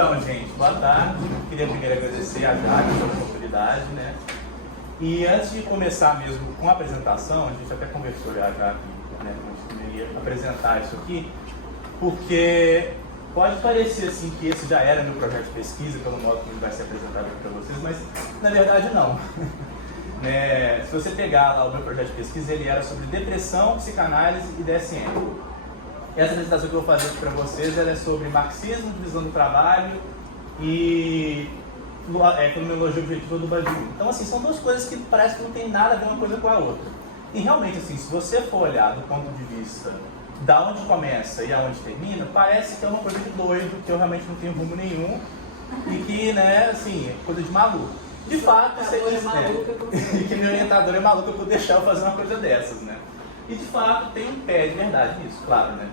Então, gente, boa tarde. Queria primeiro agradecer a Jaque pela oportunidade, né? E antes de começar mesmo com a apresentação, a gente até conversou já, né? A gente ia apresentar isso aqui, porque pode parecer assim que esse já era meu projeto de pesquisa, pelo modo que ele vai ser apresentado aqui para vocês, mas na verdade não. Né? Se você pegar lá o meu projeto de pesquisa, ele era sobre depressão, psicanálise e DSM. Essa apresentação que eu vou fazer aqui para vocês ela é sobre marxismo, divisão do trabalho e fenomenologia objetiva do Badiou. Então, assim, são duas coisas que parece que não tem nada a ver uma coisa com a outra. E realmente, assim, se você for olhar do ponto de vista da onde começa e aonde termina, parece que é uma coisa de doido, que eu realmente não tenho rumo nenhum e que, né, assim, é coisa de maluco. De fato, isso é que meu orientador é maluco por deixar eu fazer uma coisa dessas, né? E de fato tem um pé de verdade nisso, claro, né?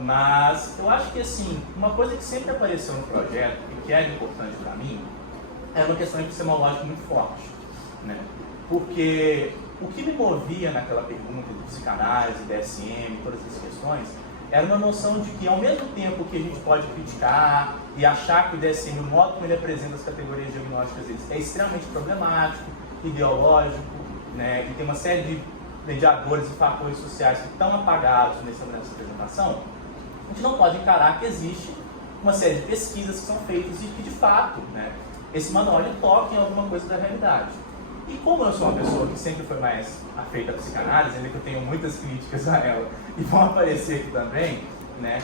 Mas eu acho que assim, uma coisa que sempre apareceu no projeto e que era importante para mim era uma questão epistemológica muito forte, né? Porque o que me movia naquela pergunta de psicanálise, DSM, todas essas questões, era uma noção de que ao mesmo tempo que a gente pode criticar e achar que o DSM, o modo como ele apresenta as categorias diagnósticas deles, é extremamente problemático, ideológico, né? E tem uma série de mediadores e fatores sociais que estão apagados nessa apresentação, a gente não pode encarar que existe uma série de pesquisas que são feitas e que, de fato, né, esse manual ele toca em alguma coisa da realidade. E como eu sou uma pessoa que sempre foi mais afeita à psicanálise, ainda que eu tenho muitas críticas a ela, e vão aparecer aqui também, né,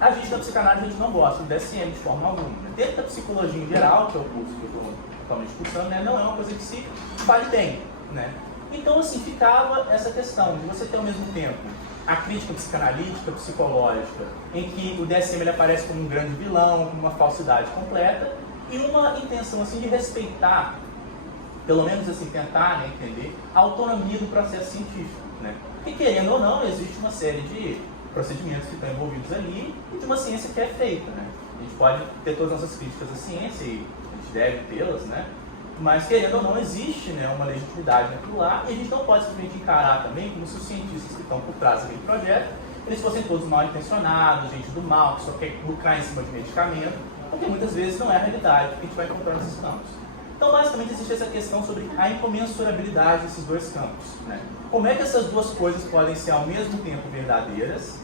a gente da psicanálise a gente não gosta do DSM de forma alguma. Dentro da psicologia em geral, que é o curso que eu estou atualmente cursando, né, não é uma coisa que se faz bem, né. Então, assim, ficava essa questão de você ter ao mesmo tempo a crítica psicanalítica, psicológica, em que o DSM ele aparece como um grande vilão, como uma falsidade completa, e uma intenção assim de respeitar, pelo menos assim, tentar, né, entender, a autonomia do processo científico, né? Porque, querendo ou não, existe uma série de procedimentos que estão envolvidos ali e de uma ciência que é feita, né? A gente pode ter todas as nossas críticas à ciência e a gente deve tê-las, né? Mas, querendo ou não, existe, né, uma legitimidade naquilo lá e a gente não pode simplesmente encarar também como se os cientistas que estão por trás daquele projeto eles fossem todos mal intencionados, gente do mal, que só quer lucrar em cima de medicamento, porque muitas vezes não é a realidade que a gente vai encontrar nesses campos. Então, basicamente, existe essa questão sobre a incomensurabilidade desses dois campos, né? Como é que essas duas coisas podem ser ao mesmo tempo verdadeiras,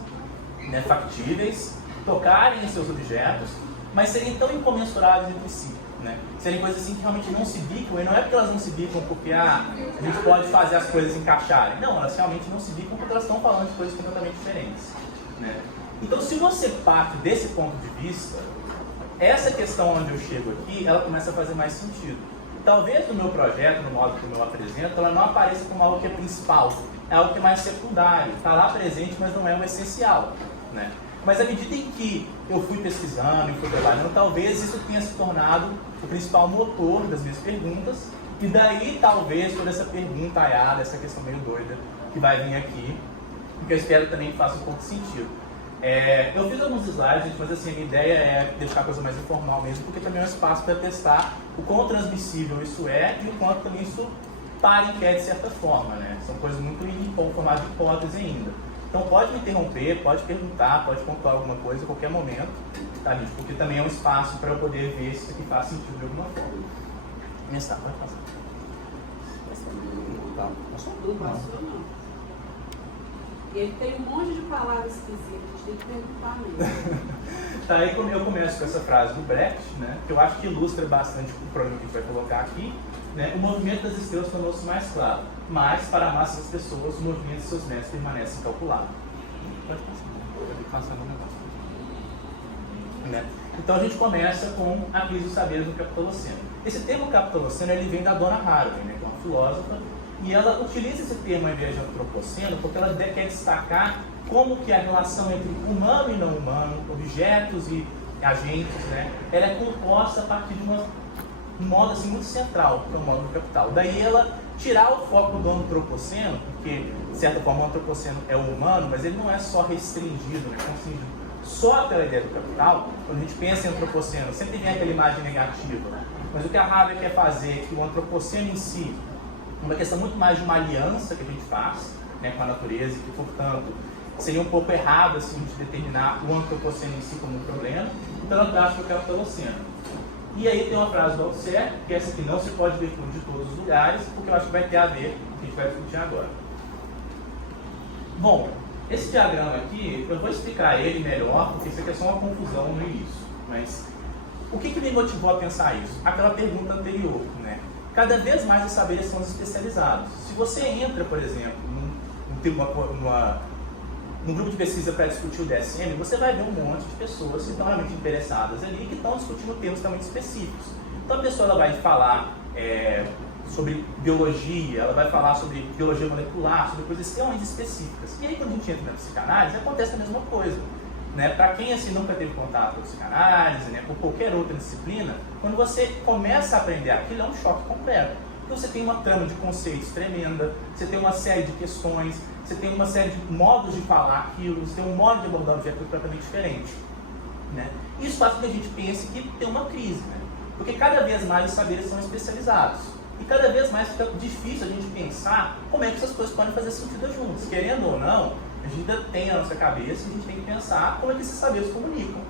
né, factíveis, tocarem em seus objetos, mas serem tão incomensuráveis entre si? Né? Serem coisas assim que realmente não se bicam, e não é porque elas não se bicam porque a gente pode fazer as coisas encaixarem. Não, elas realmente não se bicam porque elas estão falando de coisas completamente diferentes. Né? Então, se você parte desse ponto de vista, essa questão onde eu chego aqui, ela começa a fazer mais sentido. Talvez no meu projeto, no modo como eu apresento, ela não apareça como algo que é principal, é algo que é mais secundário, está lá presente, mas não é o essencial. Né? Mas à medida em que eu fui pesquisando e fui trabalhando, talvez isso tenha se tornado o principal motor das minhas perguntas, e daí talvez toda essa pergunta aiada, essa questão meio doida que vai vir aqui, que eu espero também que faça um pouco de sentido. Eu fiz alguns slides, mas assim, a minha ideia é deixar a coisa mais informal mesmo, porque também é um espaço para testar o quão transmissível isso é e o quanto também isso para em pé de certa forma, né? São coisas muito em formato de hipótese ainda. Então pode me interromper, pode perguntar, pode pontuar alguma coisa a qualquer momento, tá, gente? Porque também é um espaço para eu poder ver se isso aqui faz sentido de alguma forma. Mas tá, pode passar. Tá. Não passou, não. E ele tem um monte de palavras esquisitas, a gente tem que perguntar mesmo. Tá, aí eu começo com essa frase do Brecht, né, que eu acho que ilustra bastante o problema que a gente vai colocar aqui. Né, o movimento das estrelas tornou-se mais claro, mas para a massa das pessoas, o movimento de seus métodos permanece incalculável. Pode passar no negócio. Né? Então a gente começa com a crise dos saberes no Capitaloceno. Esse termo Capitaloceno ele vem da Donna Haraway, né, que é uma filósofa, e ela utiliza esse termo ao invés de antropoceno porque ela quer destacar como que a relação entre humano e não humano, objetos e agentes, né, ela é composta a partir de um modo assim, muito central, que é o modo do capital. Daí ela tirar o foco do antropoceno, porque de certa forma o antropoceno é o humano, mas ele não é só restringido, né, constringido só pela ideia do capital. Quando a gente pensa em antropoceno, sempre vem aquela imagem negativa, né? Mas o que a Haraway quer fazer é que o antropoceno em si é uma questão muito mais de uma aliança que a gente faz, né, com a natureza, e que, portanto, seria um pouco errado assim, de determinar o antropoceno em si como um problema, então ela traz para o Capitaloceno. E aí tem uma frase do Althusser, que é essa que não se pode ver tudo de todos os lugares, porque eu acho que vai ter a ver com o que a gente vai discutir agora. Bom, esse diagrama aqui, eu vou explicar ele melhor, porque isso aqui é só uma confusão no início. Mas o que me motivou a pensar isso? Aquela pergunta anterior, né? Cada vez mais os saberes são especializados. Se você entra, por exemplo, num grupo de pesquisa para discutir o DSM, você vai ver um monte de pessoas que estão realmente interessadas ali e que estão discutindo termos também específicos. Então a pessoa ela vai falar sobre biologia, ela vai falar sobre biologia molecular, sobre coisas extremamente específicas. E aí quando a gente entra na psicanálise, acontece a mesma coisa. Né? Para quem assim, nunca teve contato com a psicanálise, né, com qualquer outra disciplina, quando você começa a aprender aquilo, é um choque completo. Porque você tem uma trama de conceitos tremenda, você tem uma série de questões, você tem uma série de modos de falar aquilo, você tem um modo de abordar o objeto completamente diferente. Né? Isso faz com que a gente pense que tem uma crise, né? Porque cada vez mais os saberes são especializados. E cada vez mais fica difícil a gente pensar como é que essas coisas podem fazer sentido juntas. Querendo ou não, a gente ainda tem na nossa cabeça e a gente tem que pensar como é que esses saberes comunicam.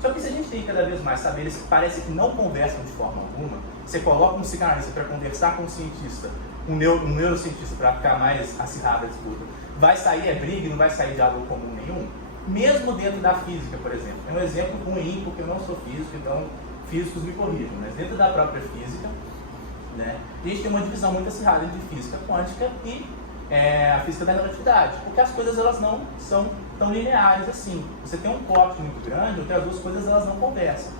Só que se a gente tem cada vez mais saberes que parecem que não conversam de forma alguma, você coloca um psicanalista para conversar com um cientista, um neurocientista para ficar mais acirrada a disputa, vai sair briga e não vai sair diálogo comum nenhum? Mesmo dentro da física, por exemplo. É um exemplo ruim, porque eu não sou físico, então físicos me corrijam, mas dentro da própria física, né, a gente tem uma divisão muito acirrada entre física quântica e a física da relatividade, porque as coisas elas não são tão lineares assim. Você tem um corte muito grande, onde as duas coisas elas não conversam.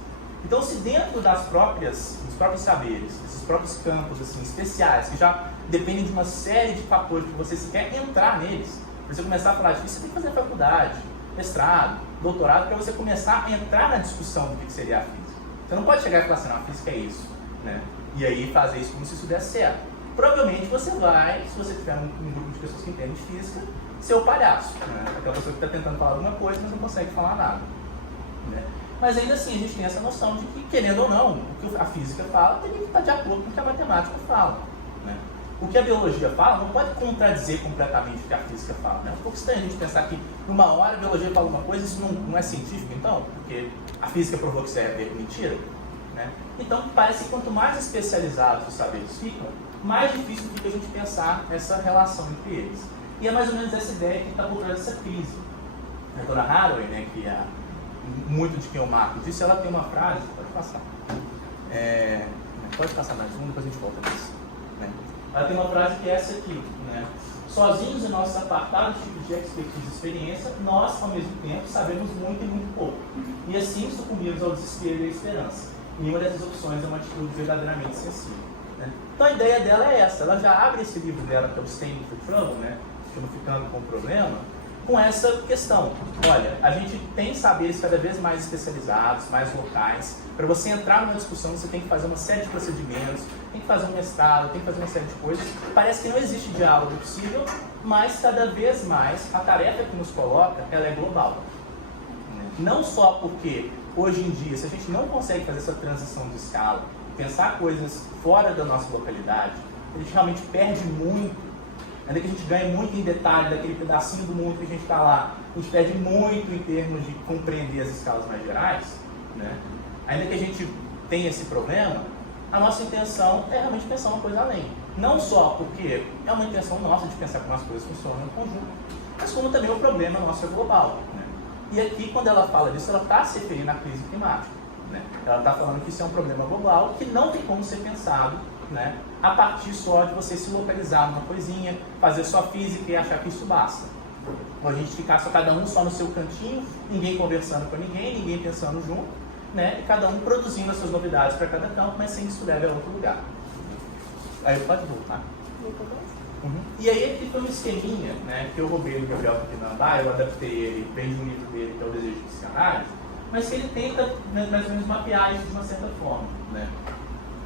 Então, se dentro dos próprios saberes, esses próprios campos assim, especiais, que já dependem de uma série de fatores que você se quer entrar neles, para você começar a falar disso, você tem que fazer faculdade, mestrado, doutorado, para você começar a entrar na discussão do que seria a física. Você não pode chegar e falar assim, não, a física é isso, né? E aí fazer isso como se isso desse certo. Provavelmente você vai, se você tiver um grupo de pessoas que entendem de física, ser o palhaço, né? Aquela pessoa que está tentando falar alguma coisa, mas não consegue falar nada. Né? Mas ainda assim, a gente tem essa noção de que, querendo ou não, o que a física fala tem que estar de acordo com o que a matemática fala. Né? O que a biologia fala não pode contradizer completamente o que a física fala. Né? É um pouco estranho a gente pensar que, numa hora, a biologia fala uma coisa e isso não é científico, então, porque a física provou que isso é mentira. Né? Então, parece que quanto mais especializados os saberes ficam, mais difícil fica a gente pensar essa relação entre eles. E é mais ou menos essa ideia que está por trás dessa crise. A dona Haraway, né, que é muito de quem eu marco disse, ela tem uma frase, pode passar. Pode passar mais uma, depois a gente volta nisso. Né? Ela tem uma frase que é essa aqui, né? Sozinhos em nossos apartados tipos de expertise e experiência, nós, ao mesmo tempo, sabemos muito e muito pouco. E assim sucumbimos ao desespero e à esperança. Nenhuma dessas opções é uma atitude verdadeiramente sensível. Né? Então a ideia dela é essa, ela já abre esse livro dela, que é o Staying with the Trouble, né? Ficando com o problema, com essa questão. Olha, a gente tem saberes cada vez mais especializados, mais locais. Para você entrar numa discussão, você tem que fazer uma série de procedimentos, tem que fazer um mestrado, tem que fazer uma série de coisas. Parece que não existe diálogo possível, mas cada vez mais a tarefa que nos coloca, ela é global. Não só porque, hoje em dia, se a gente não consegue fazer essa transição de escala, pensar coisas fora da nossa localidade, a gente realmente perde muito. Ainda que a gente ganhe muito em detalhe daquele pedacinho do mundo que a gente está lá, a gente perde muito em termos de compreender as escalas mais gerais, né? Ainda que a gente tenha esse problema, a nossa intenção é realmente pensar uma coisa além. Não só porque é uma intenção nossa de pensar como as coisas funcionam em conjunto, mas como também o problema nosso é global. Né? E aqui, quando ela fala disso, ela está se referindo à crise climática. Né? Ela está falando que isso é um problema global que não tem como ser pensado, né, a partir só de você se localizar numa coisinha, fazer sua física e achar que isso basta. Ou a gente ficar só cada um só no seu cantinho, ninguém conversando com ninguém, ninguém pensando junto, né, e cada um produzindo as suas novidades para cada campo, mas sem que isso leve a outro lugar. Aí pode voltar. Uhum. E aí aqui foi um esqueminha, né, que eu roubei do Gabriel Tupinambá, eu adaptei ele bem de um livro dele, que é o Desejo de Psicanálise, mas que ele tenta, né, mais ou menos mapear isso de uma certa forma. Né.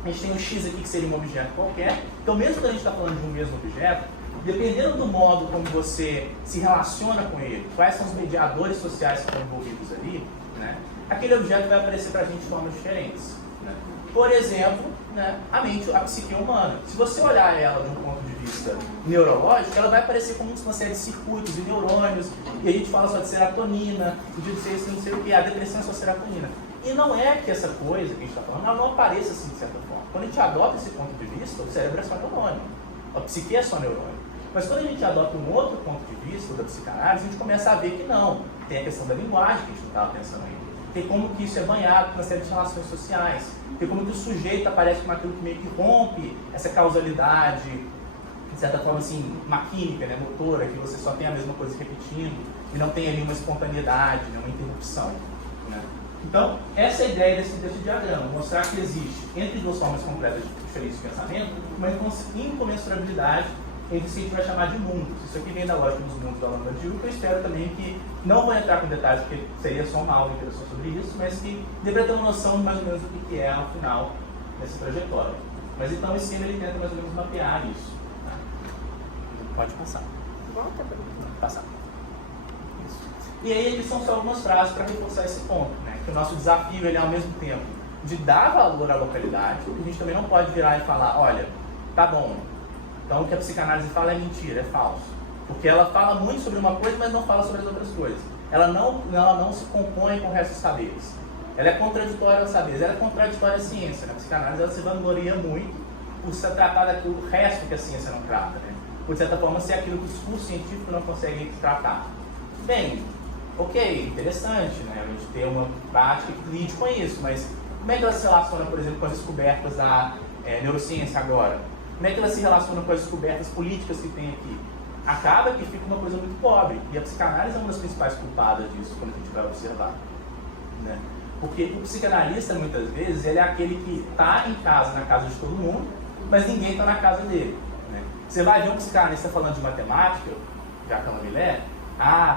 A gente tem um X aqui que seria um objeto qualquer, então mesmo quando a gente está falando de um mesmo objeto, dependendo do modo como você se relaciona com ele, quais são os mediadores sociais que estão envolvidos ali, né, aquele objeto vai aparecer para a gente de formas diferentes. Né? Por exemplo, né, a psique humana. Se você olhar ela de um ponto de vista neurológico, ela vai aparecer como uma série de circuitos e neurônios, e a gente fala só de serotonina, de não sei o que, a depressão é só serotonina. E não é que essa coisa que a gente está falando, ela não apareça assim de certa forma. Quando a gente adota esse ponto de vista, o cérebro é só neurônio, a psique é só neurônio. Mas quando a gente adota um outro ponto de vista da psicanálise, a gente começa a ver que não. Tem a questão da linguagem que a gente não estava pensando ainda. Tem como que isso é banhado por uma série de relações sociais. Tem como que o sujeito aparece como aquilo que meio que rompe essa causalidade, de certa forma assim, maquínica, né, motora, que você só tem a mesma coisa repetindo e não tem ali uma espontaneidade, né, uma interrupção. Né? Então, essa é a ideia desse diagrama, mostrar que existe, entre duas formas completas diferentes de pensamento, uma incomensurabilidade entre o que a gente vai chamar de mundos. Isso aqui vem da lógica dos mundos da Alan Badiou, que eu espero também que, não vou entrar com detalhes, porque seria só uma aula de interação sobre isso, mas que deveria ter uma noção mais ou menos do que é ao final dessa trajetória. Mas então, esse cima ele tenta mais ou menos mapear isso. Tá? Pode passar. Volta para passar. Isso. E aí, eles são só algumas frases para reforçar esse ponto, né? Que o nosso desafio ele é, ao mesmo tempo, de dar valor à localidade, porque a gente também não pode virar e falar, olha, tá bom, então o que a psicanálise fala é mentira, é falso. Porque ela fala muito sobre uma coisa, mas não fala sobre as outras coisas. Ela não se compõe com o resto dos saberes. Ela é contraditória aos saberes, ela é contraditória à ciência. Né? A psicanálise ela se vangloria muito por se tratar daquilo, o resto que a ciência não trata. Né? Por, de certa forma, ser aquilo que o discurso científico não consegue tratar. Bem, ok, interessante, né? A gente ter uma prática que lide com isso, mas como é que ela se relaciona, por exemplo, com as descobertas da neurociência agora? Como é que ela se relaciona com as descobertas políticas que tem aqui? Acaba que fica uma coisa muito pobre. E a psicanálise é uma das principais culpadas disso, quando a gente vai observar. Né? Porque o psicanalista, muitas vezes, ele é aquele que está em casa, na casa de todo mundo, mas ninguém está na casa dele. Né? Você vai ver um psicanalista falando de matemática, Jacques Lamillet,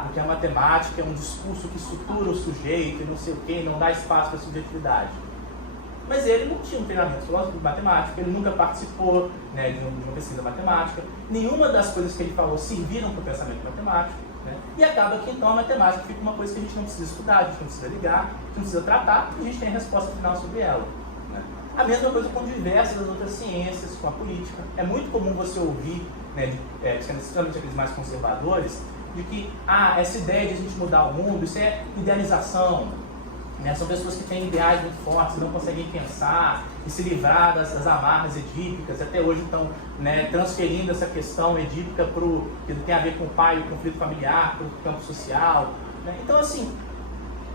porque a matemática é um discurso que estrutura o sujeito e não sei o quê, não dá espaço para a subjetividade. Mas ele não tinha um treinamento filosófico de matemática, ele nunca participou, né, de uma pesquisa matemática, nenhuma das coisas que ele falou serviram para o pensamento matemático, né, e acaba que então a matemática fica uma coisa que a gente não precisa estudar, a gente não precisa ligar, a gente não precisa tratar, e a gente tem a resposta final sobre ela. Né. A mesma coisa com diversas das outras ciências, com a política. É muito comum você ouvir, né, principalmente aqueles mais conservadores, de que essa ideia de a gente mudar o mundo, isso é idealização. Né? São pessoas que têm ideais muito fortes, não conseguem pensar e se livrar das amarras edípicas. Até hoje estão, né, transferindo essa questão edípica que tem a ver com o pai, o conflito familiar, para o campo social. Né? Então, assim,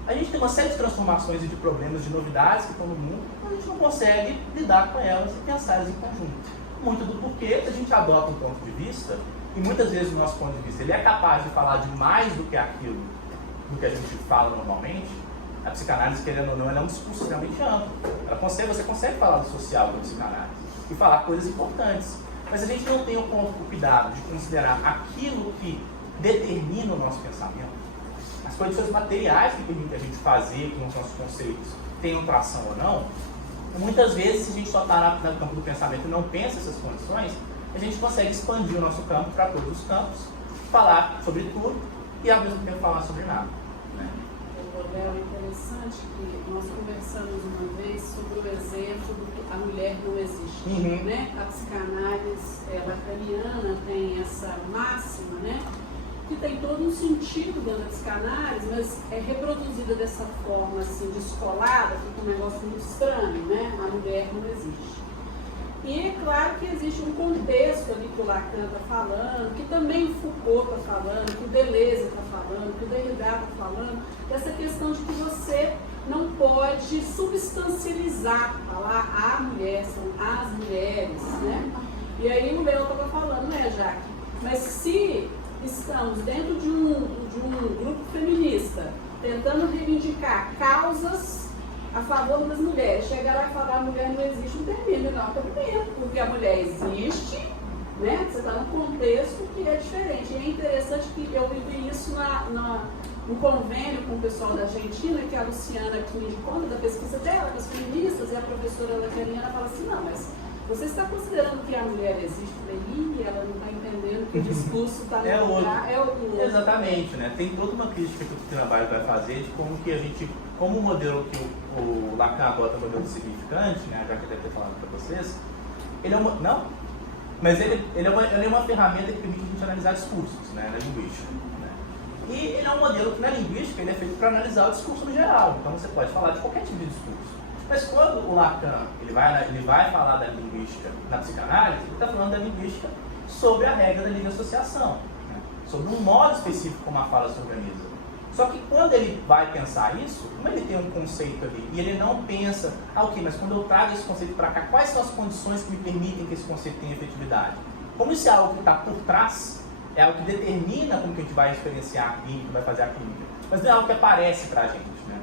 a gente tem uma série de transformações e de problemas, de novidades que estão no mundo, mas a gente não consegue lidar com elas e pensar elas em conjunto. Muito do porquê a gente adota um ponto de vista, e muitas vezes o nosso ponto de vista ele é capaz de falar de mais do que aquilo do que a gente fala normalmente. A psicanálise, querendo ou não, ela é um discurso extremamente amplo. Você consegue falar do social com a psicanálise e falar coisas importantes. Mas a gente não tem o cuidado de considerar aquilo que determina o nosso pensamento, as condições materiais que permitem a gente fazer com os nossos conceitos tenham tração ou não. Muitas vezes, se a gente só está no campo do pensamento e não pensa essas condições, a gente consegue expandir o nosso campo para todos os campos, falar sobre tudo e ao mesmo tempo falar sobre nada. Né? É interessante que nós conversamos uma vez sobre o exemplo do que a mulher não existe. Uhum. Né? A psicanálise lacaniana tem essa máxima, né? Que tem todo um sentido dentro da psicanálise, mas é reproduzida dessa forma assim, descolada, fica um negócio muito estranho, né? A mulher não existe. E é claro que existe um contexto ali que o Lacan está falando, que também Foucault está falando, que o Deleuze está falando, que o Derrida está falando, dessa questão de que você não pode substancializar, falar a mulher, são as mulheres, né? E aí o Léo estava falando, né, Jaque? Mas se estamos dentro de um grupo feminista, tentando reivindicar causas a favor das mulheres, chegar lá e falar a mulher não existe, não termina, não, porque a mulher existe, né? Você está num contexto que é diferente. E é interessante que eu vivi isso no convênio com o pessoal da Argentina, que a Luciana, que me conta da pesquisa dela, das feministas, e a professora lacaniana fala assim, não, mas Você está considerando que a mulher existe daí e ela não está entendendo que o discurso está no lugar, é o outro. Exatamente, né? Tem toda uma crítica que o trabalho vai fazer de como que a gente, como o modelo que o Lacan adota, o modelo significante, né? Já que eu deve ter falado para vocês, ele é uma, não? Mas ele é uma ferramenta que permite a gente analisar discursos, né? Na linguística. Né? E ele é um modelo que na linguística ele é feito para analisar o discurso no geral. Então você pode falar de qualquer tipo de discurso. Mas quando o Lacan ele vai falar da linguística na psicanálise, ele está falando da linguística sobre a regra da livre associação, né? Sobre um modo específico como a fala se organiza. Só que quando ele vai pensar isso, como ele tem um conceito ali, e ele não pensa, ok, mas quando eu trago esse conceito para cá, quais são as condições que me permitem que esse conceito tenha efetividade? Como isso é algo que está por trás, é algo que determina como que a gente vai experienciar a clínica, vai fazer a clínica, mas não é algo que aparece para a gente, né?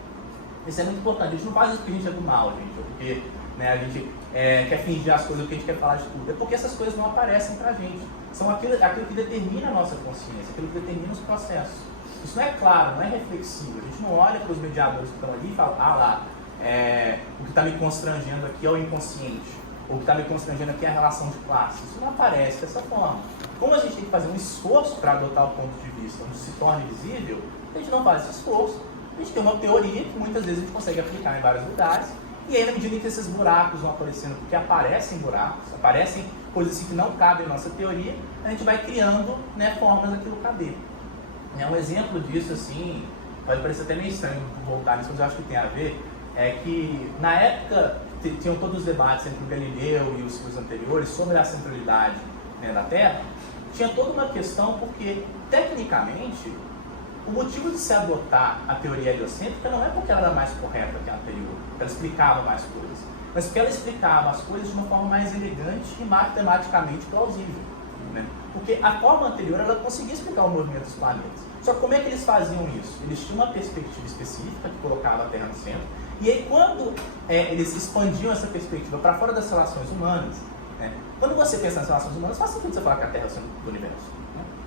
Isso é muito importante. A gente não faz isso porque a gente é do mal, gente, ou porque, né, a gente quer fingir as coisas, porque a gente quer falar de tudo. É porque essas coisas não aparecem pra gente. São aquilo que determina a nossa consciência, aquilo que determina os processos. Isso não é claro, não é reflexivo. A gente não olha para os mediadores que estão ali e fala, o que está me constrangendo aqui é o inconsciente, ou o que está me constrangendo aqui é a relação de classe. Isso não aparece dessa forma. Como a gente tem que fazer um esforço para adotar o ponto de vista onde se torne visível, a gente não faz esse esforço. A gente tem uma teoria que muitas vezes a gente consegue aplicar em vários lugares, e aí na medida em que esses buracos vão aparecendo, porque aparecem buracos, aparecem coisas assim que não cabem na nossa teoria, a gente vai criando, né, formas daquilo caber. Um exemplo disso, assim, pode parecer até meio estranho voltar nisso, mas eu acho que tem a ver, é que na época tinham todos os debates entre o Galileu e os seus anteriores sobre a centralidade, né, da Terra, tinha toda uma questão porque, tecnicamente, o motivo de se adotar a teoria heliocêntrica não é porque ela era mais correta que a anterior, porque ela explicava mais coisas, mas porque ela explicava as coisas de uma forma mais elegante e matematicamente plausível, né? Porque a forma anterior ela conseguia explicar o movimento dos planetas. Só que como é que eles faziam isso? Eles tinham uma perspectiva específica que colocava a Terra no centro, e aí quando eles expandiam essa perspectiva para fora das relações humanas, né? Quando você pensa nas relações humanas, faz sentido você falar que a Terra é o centro do universo.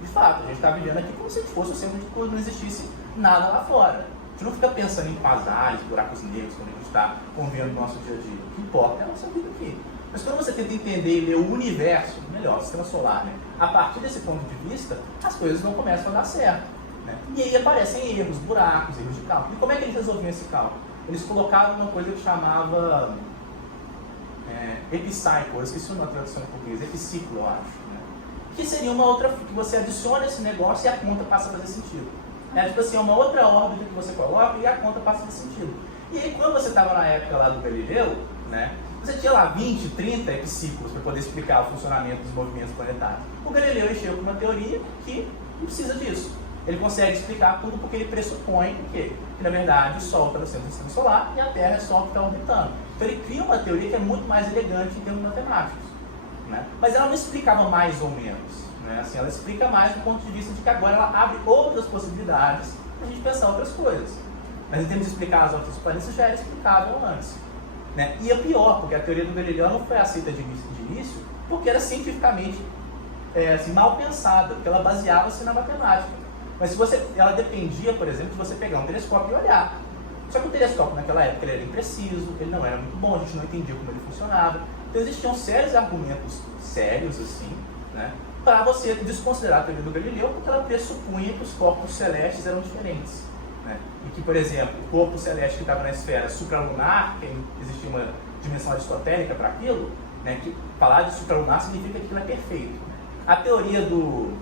De fato, a gente está vivendo aqui como se fosse o centro de quando não existisse nada lá fora. A gente não fica pensando em quasares, buracos negros, quando a gente está convivendo no nosso dia a dia. O que importa é a nossa vida aqui. Mas quando você tenta entender e ler o universo, melhor, o sistema solar, né? A partir desse ponto de vista, as coisas não começam a dar certo, né? E aí aparecem erros, buracos, erros de cálculo. E como é que eles resolviam esse cálculo? Eles colocavam uma coisa que chamava epicycle, eu esqueci o nome da tradução em português, epiciclo, eu acho. Que seria uma outra, que você adiciona esse negócio e a conta passa a fazer sentido. É tipo assim, uma outra órbita que você coloca e a conta passa a fazer sentido. E aí quando você estava na época lá do Galileu, né, você tinha lá 20, 30 epiciclos para poder explicar o funcionamento dos movimentos planetários. O Galileu chegou com uma teoria que não precisa disso. Ele consegue explicar tudo porque ele pressupõe que na verdade o Sol está no centro do sistema solar e a Terra é só o que está orbitando. Então ele cria uma teoria que é muito mais elegante em termos matemáticos. Né? Mas ela não explicava mais ou menos, né? Assim, ela explica mais do ponto de vista de que agora ela abre outras possibilidades para a gente pensar outras coisas. Mas em termos de explicar as outras planetas já era explicável antes, né? E é pior, porque a teoria do Galileu não foi aceita de início porque era cientificamente assim, mal pensada, porque ela baseava-se na matemática. Mas ela dependia, por exemplo, de você pegar um telescópio e olhar. Só que o telescópio naquela época ele era impreciso, ele não era muito bom, a gente não entendia como ele funcionava. Então existiam sérios argumentos, sérios assim, né, para você desconsiderar a teoria do Galileu, porque ela pressupunha que os corpos celestes eram diferentes. Né? E que, por exemplo, o corpo celeste que estava na esfera supralunar, que existia uma dimensão aristotélica para aquilo, né, que falar de supralunar significa que aquilo é perfeito. A teoria do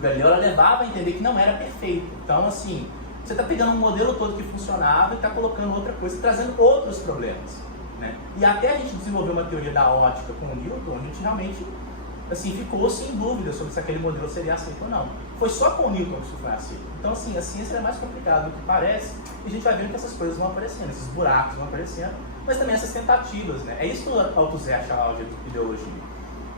Galileu ela levava a entender que não era perfeito. Então, assim, você está pegando um modelo todo que funcionava e está colocando outra coisa, trazendo outros problemas. Né? E até a gente desenvolver uma teoria da ótica com o Newton, a gente realmente assim, ficou-se em dúvida sobre se aquele modelo seria aceito ou não. Foi só com o Newton que isso foi aceito. Então, assim, a ciência é mais complicada do que parece, e a gente vai vendo que essas coisas vão aparecendo, esses buracos vão aparecendo, mas também essas tentativas, né? É isso que o Althusser chamava de ideologia.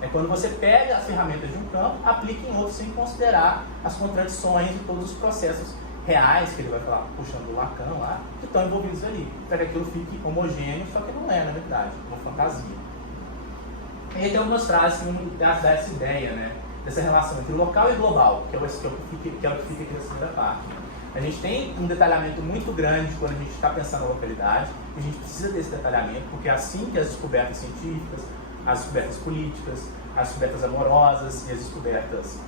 É quando você pega as ferramentas de um campo, aplica em outro sem considerar as contradições e todos os processos reais, que ele vai falar, puxando o Lacan lá, que estão envolvidos ali, para que aquilo fique homogêneo, só que não é, na verdade, uma fantasia. E aí tem algumas frases que dá essa ideia, né, dessa relação entre local e global, que é o que fica aqui na segunda parte. A gente tem um detalhamento muito grande quando a gente está pensando na localidade, e a gente precisa desse detalhamento, porque é assim que as descobertas científicas, as descobertas políticas, as descobertas amorosas e as descobertas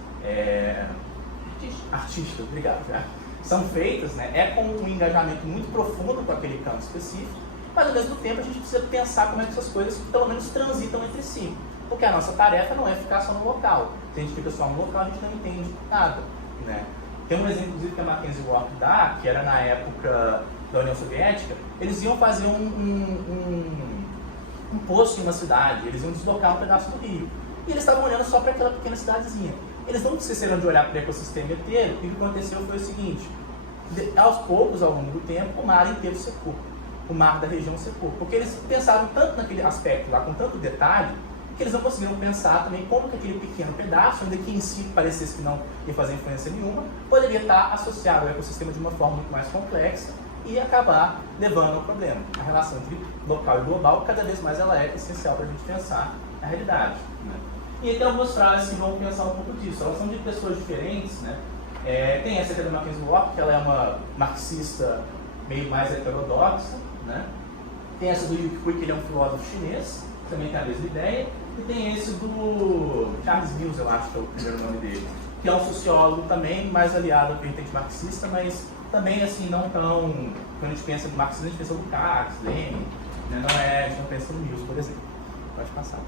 artísticas, obrigado, já, são feitas, né, com um engajamento muito profundo com aquele campo específico, mas ao mesmo tempo a gente precisa pensar como é que essas coisas pelo menos transitam entre si, porque a nossa tarefa não é ficar só no local. Se a gente fica só no local, a gente não entende nada, né? Tem um exemplo, inclusive, que a Mackenzie Wark dá, que era na época da União Soviética. Eles iam fazer um posto em uma cidade, eles iam deslocar um pedaço do rio, e eles estavam olhando só para aquela pequena cidadezinha. Eles não esqueceram de olhar para o ecossistema inteiro, e o que aconteceu foi o seguinte: aos poucos, ao longo do tempo, o mar inteiro secou, o mar da região secou, porque eles pensaram tanto naquele aspecto lá, com tanto detalhe, que eles não conseguiram pensar também como que aquele pequeno pedaço, ainda que em si parecesse que não ia fazer influência nenhuma, poderia estar associado ao ecossistema de uma forma muito mais complexa e acabar levando ao problema. A relação entre local e global, cada vez mais ela é essencial para a gente pensar a realidade, né? E aí tem algumas frases que vão pensar um pouco disso. Elas são de pessoas diferentes, né? Tem essa que é da Mackenzie Wark, que ela é uma marxista meio mais heterodoxa, né? Tem essa do Yu Kui, que ele é um filósofo chinês, também tem a mesma ideia. E tem esse do Charles Mills, eu acho que é o primeiro nome dele, que é um sociólogo também, mais aliado ao vertente marxista, mas também assim, não tão... Quando a gente pensa no marxismo, a gente pensa no Marx, Lenin, né? A gente não pensa no Mills, por exemplo. Pode passar.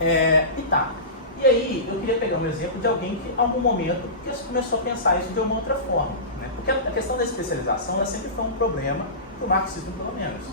E aí, eu queria pegar um exemplo de alguém que, em algum momento, começou a pensar isso de uma outra forma, né? Porque a questão da especialização, ela sempre foi um problema do marxismo, pelo menos.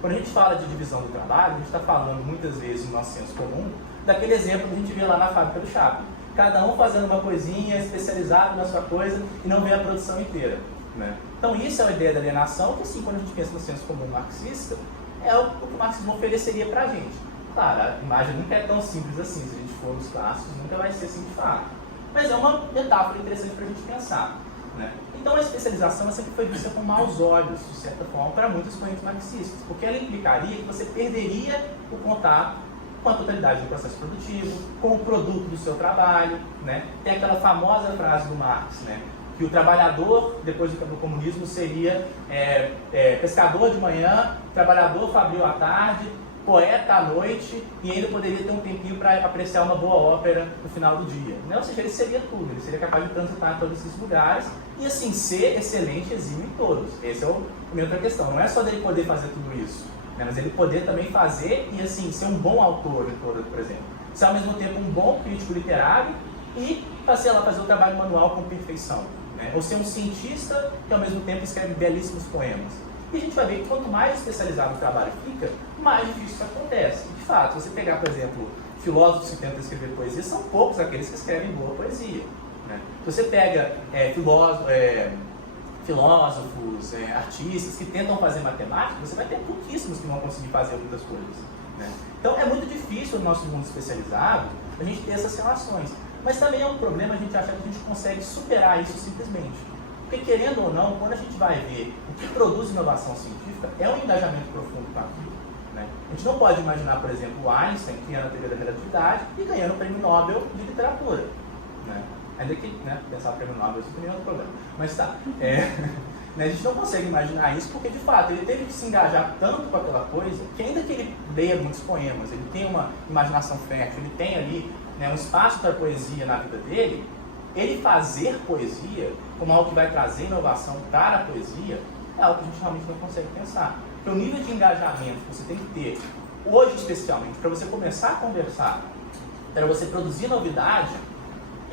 Quando a gente fala de divisão do trabalho, a gente está falando muitas vezes, no nosso senso comum, daquele exemplo que a gente vê lá na fábrica do Chaplin. Cada um fazendo uma coisinha, especializado na sua coisa, e não vê a produção inteira, né? Então isso é a ideia da alienação, que assim, quando a gente pensa no senso comum marxista, é o que o marxismo ofereceria para a gente. Claro, a imagem nunca é tão simples assim, se a gente for nos clássicos, nunca vai ser assim de fato. Mas é uma metáfora interessante para a gente pensar, né? Então a especialização sempre foi vista com maus olhos, de certa forma, para muitos expoentes marxistas, porque ela implicaria que você perderia o contato com a totalidade do processo produtivo, com o produto do seu trabalho, né? Tem aquela famosa frase do Marx, né? Que o trabalhador, depois do comunismo, seria pescador de manhã, trabalhador fabril à tarde, poeta à noite, e ainda poderia ter um tempinho para apreciar uma boa ópera no final do dia, né? Ou seja, ele seria tudo, ele seria capaz de transitar em todos esses lugares e assim ser excelente, exímio em todos. Essa é a minha outra questão, não é só dele poder fazer tudo isso, né? Mas ele poder também fazer e assim ser um bom autor, por exemplo, ser ao mesmo tempo um bom crítico literário e fazer o trabalho manual com perfeição, né? Ou ser um cientista que ao mesmo tempo escreve belíssimos poemas. E a gente vai ver que quanto mais especializado o trabalho fica, mais difícil isso acontece. De fato, se você pegar, por exemplo, filósofos que tentam escrever poesia, são poucos aqueles que escrevem boa poesia, né? Se você pega filósofos, artistas que tentam fazer matemática, você vai ter pouquíssimos que vão conseguir fazer muitas coisas, né? Então é muito difícil no nosso mundo especializado a gente ter essas relações. Mas também é um problema a gente achar que a gente consegue superar isso simplesmente. Porque, querendo ou não, quando a gente vai ver o que produz inovação científica, é um engajamento profundo com aquilo, né? A gente não pode imaginar, por exemplo, o Einstein criando a teoria da relatividade e ganhando o prêmio Nobel de literatura, né? Ainda que, né, pensar o prêmio Nobel, isso também é outro problema. Mas tá. A gente não consegue imaginar isso porque, de fato, ele teve que se engajar tanto com aquela coisa que, ainda que ele leia muitos poemas, ele tem uma imaginação fértil, ele tem ali, né, um espaço para poesia na vida dele, ele fazer poesia como algo que vai trazer inovação para a poesia é algo que a gente realmente não consegue pensar. Porque o nível de engajamento que você tem que ter, hoje especialmente, para você começar a conversar, para você produzir novidade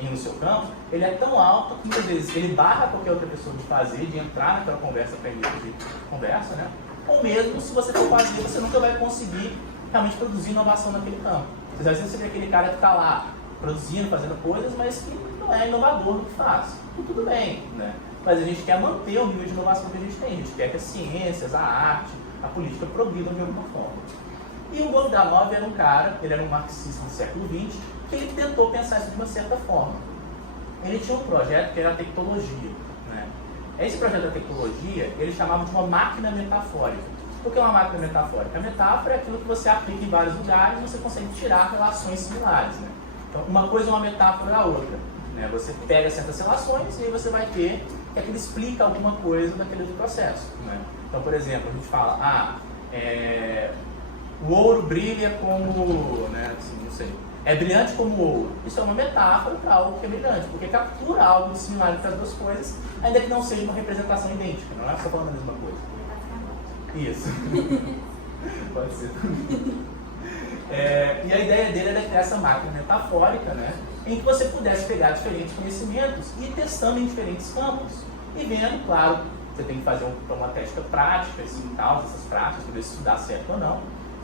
no seu campo, ele é tão alto que muitas vezes ele barra qualquer outra pessoa de fazer, de entrar naquela conversa para início de conversa, né? Ou mesmo se você for fazer, você nunca vai conseguir realmente produzir inovação naquele campo. Às vezes você vê aquele cara que está lá produzindo, fazendo coisas, mas que não é inovador no que faz. Tudo bem, né? Mas a gente quer manter o nível de inovação que a gente tem. A gente quer que as ciências, a arte, a política progridam de alguma forma. E o Bogdanov era um cara, ele era um marxista do século XX, que ele tentou pensar isso de uma certa forma. Ele tinha um projeto que era a tectologia, né? Esse projeto da tectologia, ele chamava de uma máquina metafórica. Por que uma máquina metafórica? A metáfora é aquilo que você aplica em vários lugares e você consegue tirar relações similares, né? Então, uma coisa é uma metáfora da outra, né? Você pega certas relações e aí você vai ter que aquilo explica alguma coisa daquele processo, né? Então, por exemplo, a gente fala, o ouro brilha como, né, assim, não sei, é brilhante como ouro. Isso é uma metáfora para algo que é brilhante, porque captura algo similar entre as duas coisas, ainda que não seja uma representação idêntica, não é só falando a mesma coisa. Isso. Pode ser. E a ideia dele era criar essa máquina metafórica, né, em que você pudesse pegar diferentes conhecimentos e ir testando em diferentes campos. E vendo, claro, você tem que fazer uma técnica prática, assim, tal, essas práticas, para ver se isso dá certo ou não,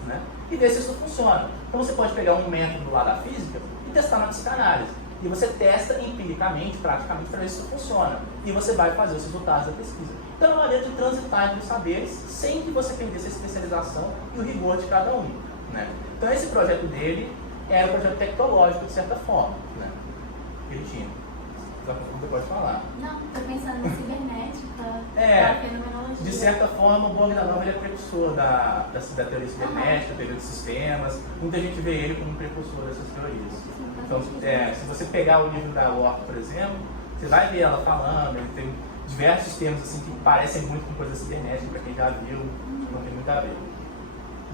né? E ver se isso funciona. Então você pode pegar um método lá da física e testar na psicanálise. E você testa empiricamente, praticamente, para ver se isso funciona. E você vai fazer os resultados da pesquisa. Então é uma maneira de transitar entre os saberes sem que você perdesse a especialização e o rigor de cada um, né? Então esse projeto dele era um projeto tecnológico, de certa forma, né? Ele tinha. Você pode falar. Não, estou pensando na cibernética, É, da fenomenologia. de certa forma, o Bogdanov ele é precursor da teoria cibernética, teoria dos sistemas. Muita gente vê ele como um precursor dessas teorias. Então, se você pegar o livro da Lorca, por exemplo, você vai ver ela falando, ele tem diversos termos assim, que parecem muito com coisa cibernética, para quem já viu, não tem muito a ver.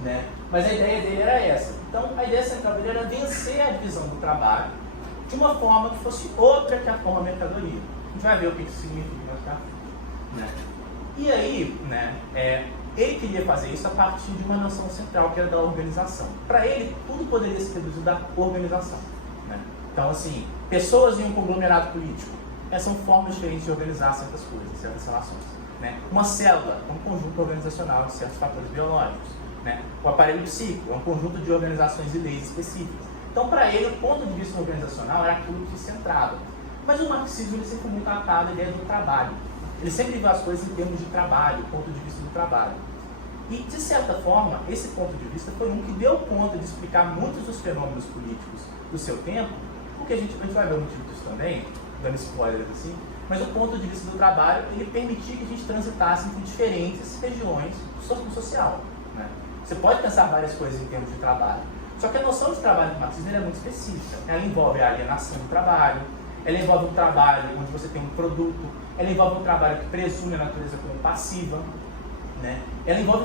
Né? Mas a ideia dele era essa. Então, a ideia central dele era vencer a divisão do trabalho de uma forma que fosse outra que a forma mercadoria. A gente vai ver o que isso significa mais pra frente, né? E aí, né, ele queria fazer isso a partir de uma noção central, que era da organização. Para ele, tudo poderia ser reduzido à organização, né? Então, assim, pessoas em um conglomerado político, essas são formas diferentes de organizar certas coisas, certas relações, né? Uma célula é um conjunto organizacional de certos fatores biológicos, né? O aparelho psíquico é um conjunto de organizações e leis específicas. Então, para ele, o ponto de vista organizacional era aquilo que se centrava. Mas o marxismo ele sempre foi muito atado à ideia do trabalho. Ele sempre viu as coisas em termos de trabalho, ponto de vista do trabalho. E, de certa forma, esse ponto de vista foi um que deu conta de explicar muitos dos fenômenos políticos do seu tempo, porque a gente vai ver o motivo disso também, dando spoilers assim, mas o ponto de vista do trabalho, ele permitia que a gente transitasse entre diferentes regiões do social, né? Você pode pensar várias coisas em termos de trabalho, só que a noção de trabalho do marxismo é muito específica. Ela envolve a alienação do trabalho, ela envolve um trabalho onde você tem um produto, ela envolve um trabalho que presume a natureza como passiva, né? Ela envolve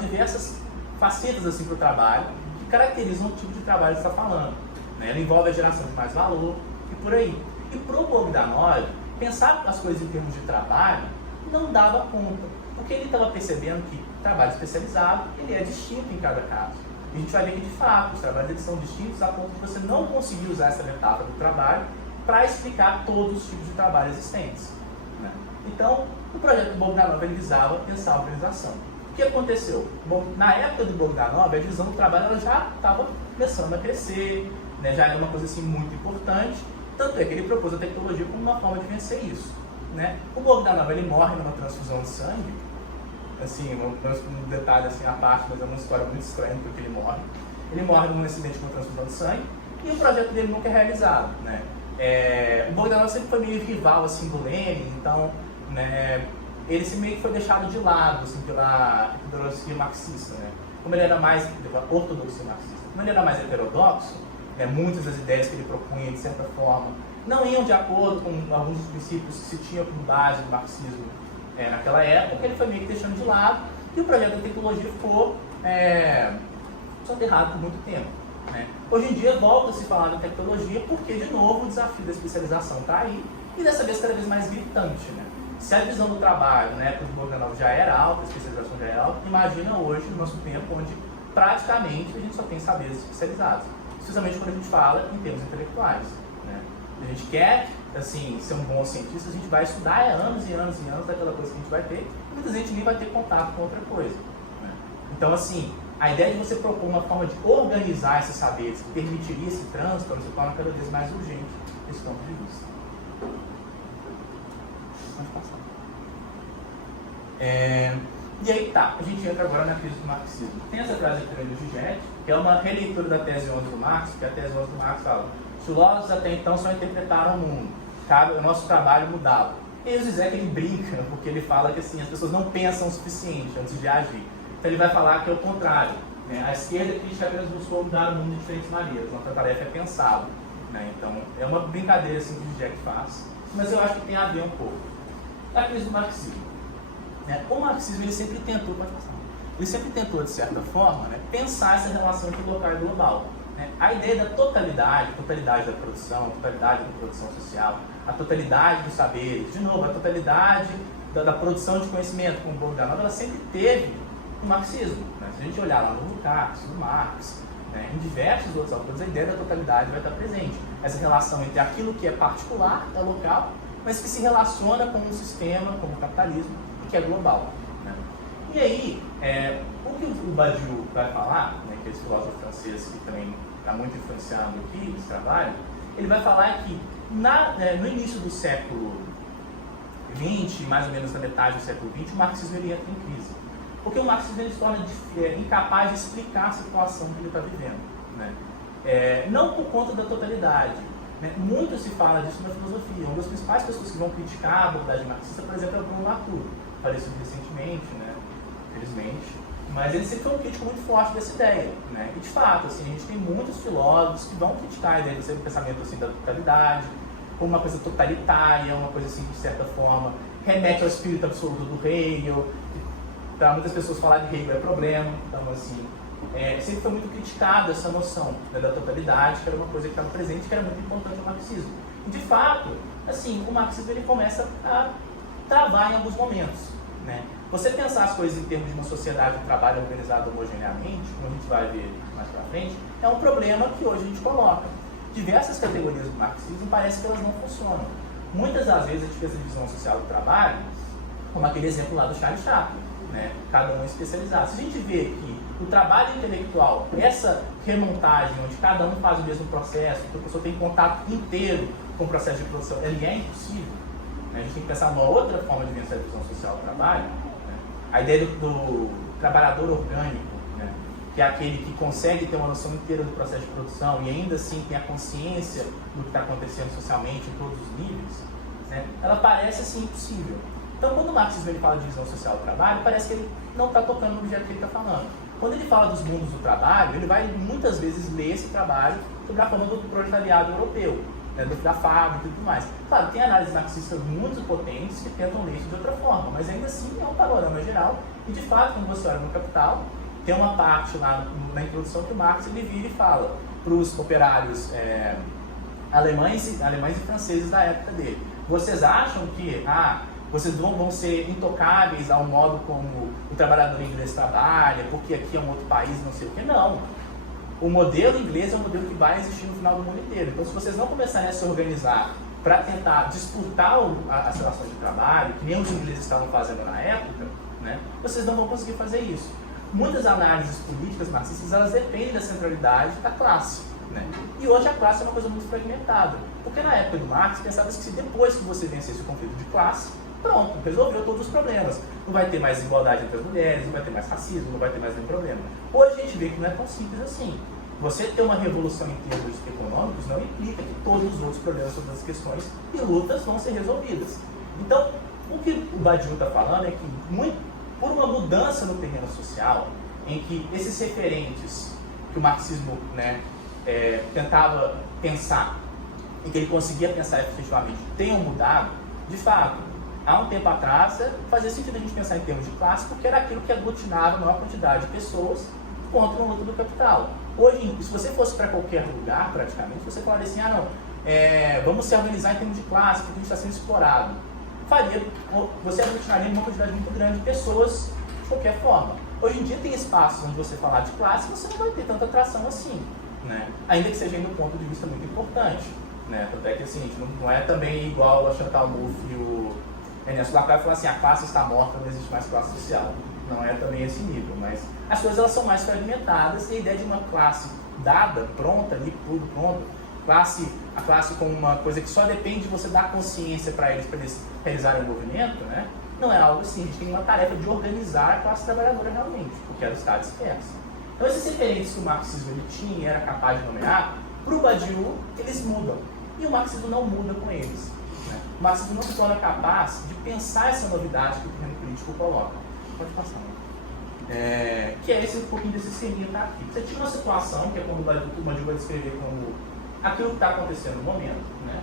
diversas facetas assim, para o trabalho que caracterizam o tipo de trabalho que você está falando, né? Ela envolve a geração de mais valor e por aí. E para o Bogdanov, pensar as coisas em termos de trabalho não dava conta, porque ele estava percebendo que o trabalho especializado ele é distinto em cada caso. A gente vai ver que, de fato, os trabalhos eles são distintos a ponto de você não conseguir usar essa metáfora do trabalho para explicar todos os tipos de trabalho existentes, né? Então, o projeto do Bogdanov ele visava pensar a organização. O que aconteceu? Bom, na época do Bogdanov, a divisão do trabalho ela já estava começando a crescer, né? Já era uma coisa assim, muito importante, tanto é que ele propôs a tecnologia como uma forma de vencer isso, né? O Bogdanov ele morre numa transfusão de sangue. Assim, um detalhe assim à parte, mas é uma história muito estranha porque ele morre. Ele morre num acidente com transfusão de sangue e o projeto dele nunca é realizado, né? O Bogdanov sempre foi meio rival assim, do Lenin, então, né, ele meio que foi deixado de lado assim, pela ortodoxia marxista, né? Como ele era mais ortodoxia marxista, como ele era mais heterodoxo, né, muitas das ideias que ele propunha, de certa forma, não iam de acordo com alguns dos princípios que se tinha como base do marxismo naquela época, ele foi meio que deixando de lado e o projeto da tecnologia ficou soterrado por muito tempo, né? Hoje em dia volta a se falar da tecnologia porque, de novo, o desafio da especialização está aí e dessa vez cada vez mais gritante, né? Se a visão do trabalho na época do Bogdanov já era alta, a especialização já era alta, imagina hoje, no nosso tempo, onde praticamente a gente só tem saberes especializados, especialmente quando a gente fala em termos intelectuais, né? A gente quer assim, ser um bom cientista, a gente vai estudar anos e anos e anos daquela coisa que a gente vai ter, e muita gente nem vai ter contato com outra coisa, né? Então, assim, a ideia de você propor uma forma de organizar esses saberes que permitiria esse trânsito, se torna cada vez mais urgente desse ponto de vista. Pode passar. E aí tá, a gente entra agora na crise do marxismo. Tem essa frase aqui do Zizek, que é uma releitura da tese 11 do Marx, que a tese 11 do Marx fala: os filósofos até então só interpretaram o mundo, cabe o nosso trabalho mudá-lo. E aí o Zizek ele brinca, porque ele fala que assim, as pessoas não pensam o suficiente antes de agir. Então ele vai falar que é o contrário, né? A esquerda crítica apenas buscou mudar o mundo de diferentes maneiras, nossa tarefa é pensá-lo, né? Então é uma brincadeira assim, que o Zizek faz, mas eu acho que tem a ver um pouco. A crise do marxismo. O marxismo ele sempre tentou, ele sempre tentou, de certa forma, né, pensar essa relação entre local e global. Né? A ideia da totalidade da produção, a totalidade da produção social, a totalidade dos saberes, de novo, a totalidade da produção de conhecimento, como o Bogdanov, ela sempre teve no marxismo. Né? Se a gente olhar lá no Lukács, no Marx, né, em diversos outros autores, a ideia da totalidade vai estar presente. Essa relação entre aquilo que é particular, é local, mas que se relaciona com um sistema, como o capitalismo, que é global. Né? E aí, o que o Badiou vai falar, né, que é esse filósofo francês que também está muito influenciando aqui esse trabalho, ele vai falar que no início do século XX, mais ou menos na metade do século XX, o marxismo ele entra em crise. Porque o marxismo ele se torna incapaz de explicar a situação que ele está vivendo. Né? Não por conta da totalidade. Né? Muito se fala disso na filosofia. Uma das principais pessoas que vão criticar a abordagem marxista, por exemplo, é o Bruno Latour, falecido recentemente, né? Infelizmente. Mas ele sempre foi um crítico muito forte dessa ideia. Né? E de fato, assim, a gente tem muitos filósofos que vão criticar a ideia do pensamento assim, da totalidade, como uma coisa totalitária, uma coisa assim, de certa forma, remete ao espírito absoluto do Hegel. Para muitas pessoas falar de Hegel é problema. Então, assim, sempre foi muito criticada essa noção, né, da totalidade, que era uma coisa que estava presente, que era muito importante no marxismo. E, de fato, assim, o marxismo ele começa a travar em alguns momentos. Né? Você pensar as coisas em termos de uma sociedade de trabalho organizada homogeneamente, como a gente vai ver mais para frente, é um problema que hoje a gente coloca. Diversas categorias do marxismo parece que elas não funcionam. Muitas das vezes a gente fez a divisão social do trabalho, como aquele exemplo lá do Charlie Chaplin, né? Cada um é especializado. Se a gente vê que o trabalho intelectual, essa remontagem, onde cada um faz o mesmo processo, que a pessoa tem contato inteiro com o processo de produção, ele é impossível. Né? A gente tem que pensar numa outra forma de vencer a divisão social do trabalho. Né? A ideia do trabalhador orgânico, né? Que é aquele que consegue ter uma noção inteira do processo de produção e ainda assim tem a consciência do que está acontecendo socialmente em todos os níveis, né? Ela parece assim impossível. Então, quando o marxismo ele fala de divisão social do trabalho, parece que ele não está tocando no objeto que ele está falando. Quando ele fala dos mundos do trabalho, ele vai muitas vezes ler esse trabalho sobre a forma do proletariado europeu, né, da fábrica e tudo mais. Claro, tem análises marxistas muito potentes que tentam ler isso de outra forma, mas ainda assim é um panorama geral. E, de fato, quando você olha no Capital, tem uma parte lá na introdução que o Marx ele vira e fala para os operários alemães e franceses da época dele. Vocês acham que vocês vão ser intocáveis ao modo como o trabalhador inglês trabalha, porque aqui é um outro país, não sei o que? Não. O modelo inglês é um modelo que vai existir no final do mundo inteiro. Então, se vocês não começarem a se organizar para tentar disputar as relações de trabalho, que nem os ingleses estavam fazendo na época, né, vocês não vão conseguir fazer isso. Muitas análises políticas marxistas, elas dependem da centralidade da classe. Né? E hoje a classe é uma coisa muito fragmentada. Porque na época do Marx, pensava-se que se depois que você vencesse o conflito de classe, pronto, resolveu todos os problemas. Não vai ter mais igualdade entre as mulheres, não vai ter mais racismo, não vai ter mais nenhum problema. Hoje a gente vê que não é tão simples assim. Você ter uma revolução em termos econômicos não implica que todos os outros problemas sobre as questões e lutas vão ser resolvidas. Então, o que o Badiou está falando é que, por uma mudança no terreno social, em que esses referentes que o marxismo, né, tentava pensar, e que ele conseguia pensar efetivamente, tenham mudado, de fato, há um tempo atrás, fazia sentido a gente pensar em termos de classe, porque era aquilo que aglutinava a maior quantidade de pessoas contra uma luta do capital. Hoje, se você fosse para qualquer lugar, praticamente, você falaria assim, vamos se organizar em termos de classe, porque a gente está sendo explorado. Você aglutinaria uma quantidade muito grande de pessoas de qualquer forma. Hoje em dia tem espaços onde você falar de classe, você não vai ter tanta atração assim, né? Ainda que seja do ponto de vista muito importante. Né? Tanto é que assim, não é também igual a Chantal Mouffe e o Ernesto Lacroix falar assim, a classe está morta, não existe mais classe social. Não é também esse nível, mas as coisas elas são mais fragmentadas e a ideia de uma classe dada, pronta, ali, tudo pronto, a classe como uma coisa que só depende de você dar consciência para eles realizarem o movimento, né? Não é algo assim, a gente tem uma tarefa de organizar a classe trabalhadora realmente, porque ela está dispersa. Então esses referentes que o marxismo ele tinha e era capaz de nomear, para o Badiou, eles mudam. E o marxismo não muda com eles. Né? O marxismo não se torna capaz de pensar essa novidade que o terreno político coloca. Pode passar. Que é esse um pouquinho desse esqueminha que está aqui. Você tinha uma situação, que é como o Badiou vai descrever como aquilo que está acontecendo no momento, né?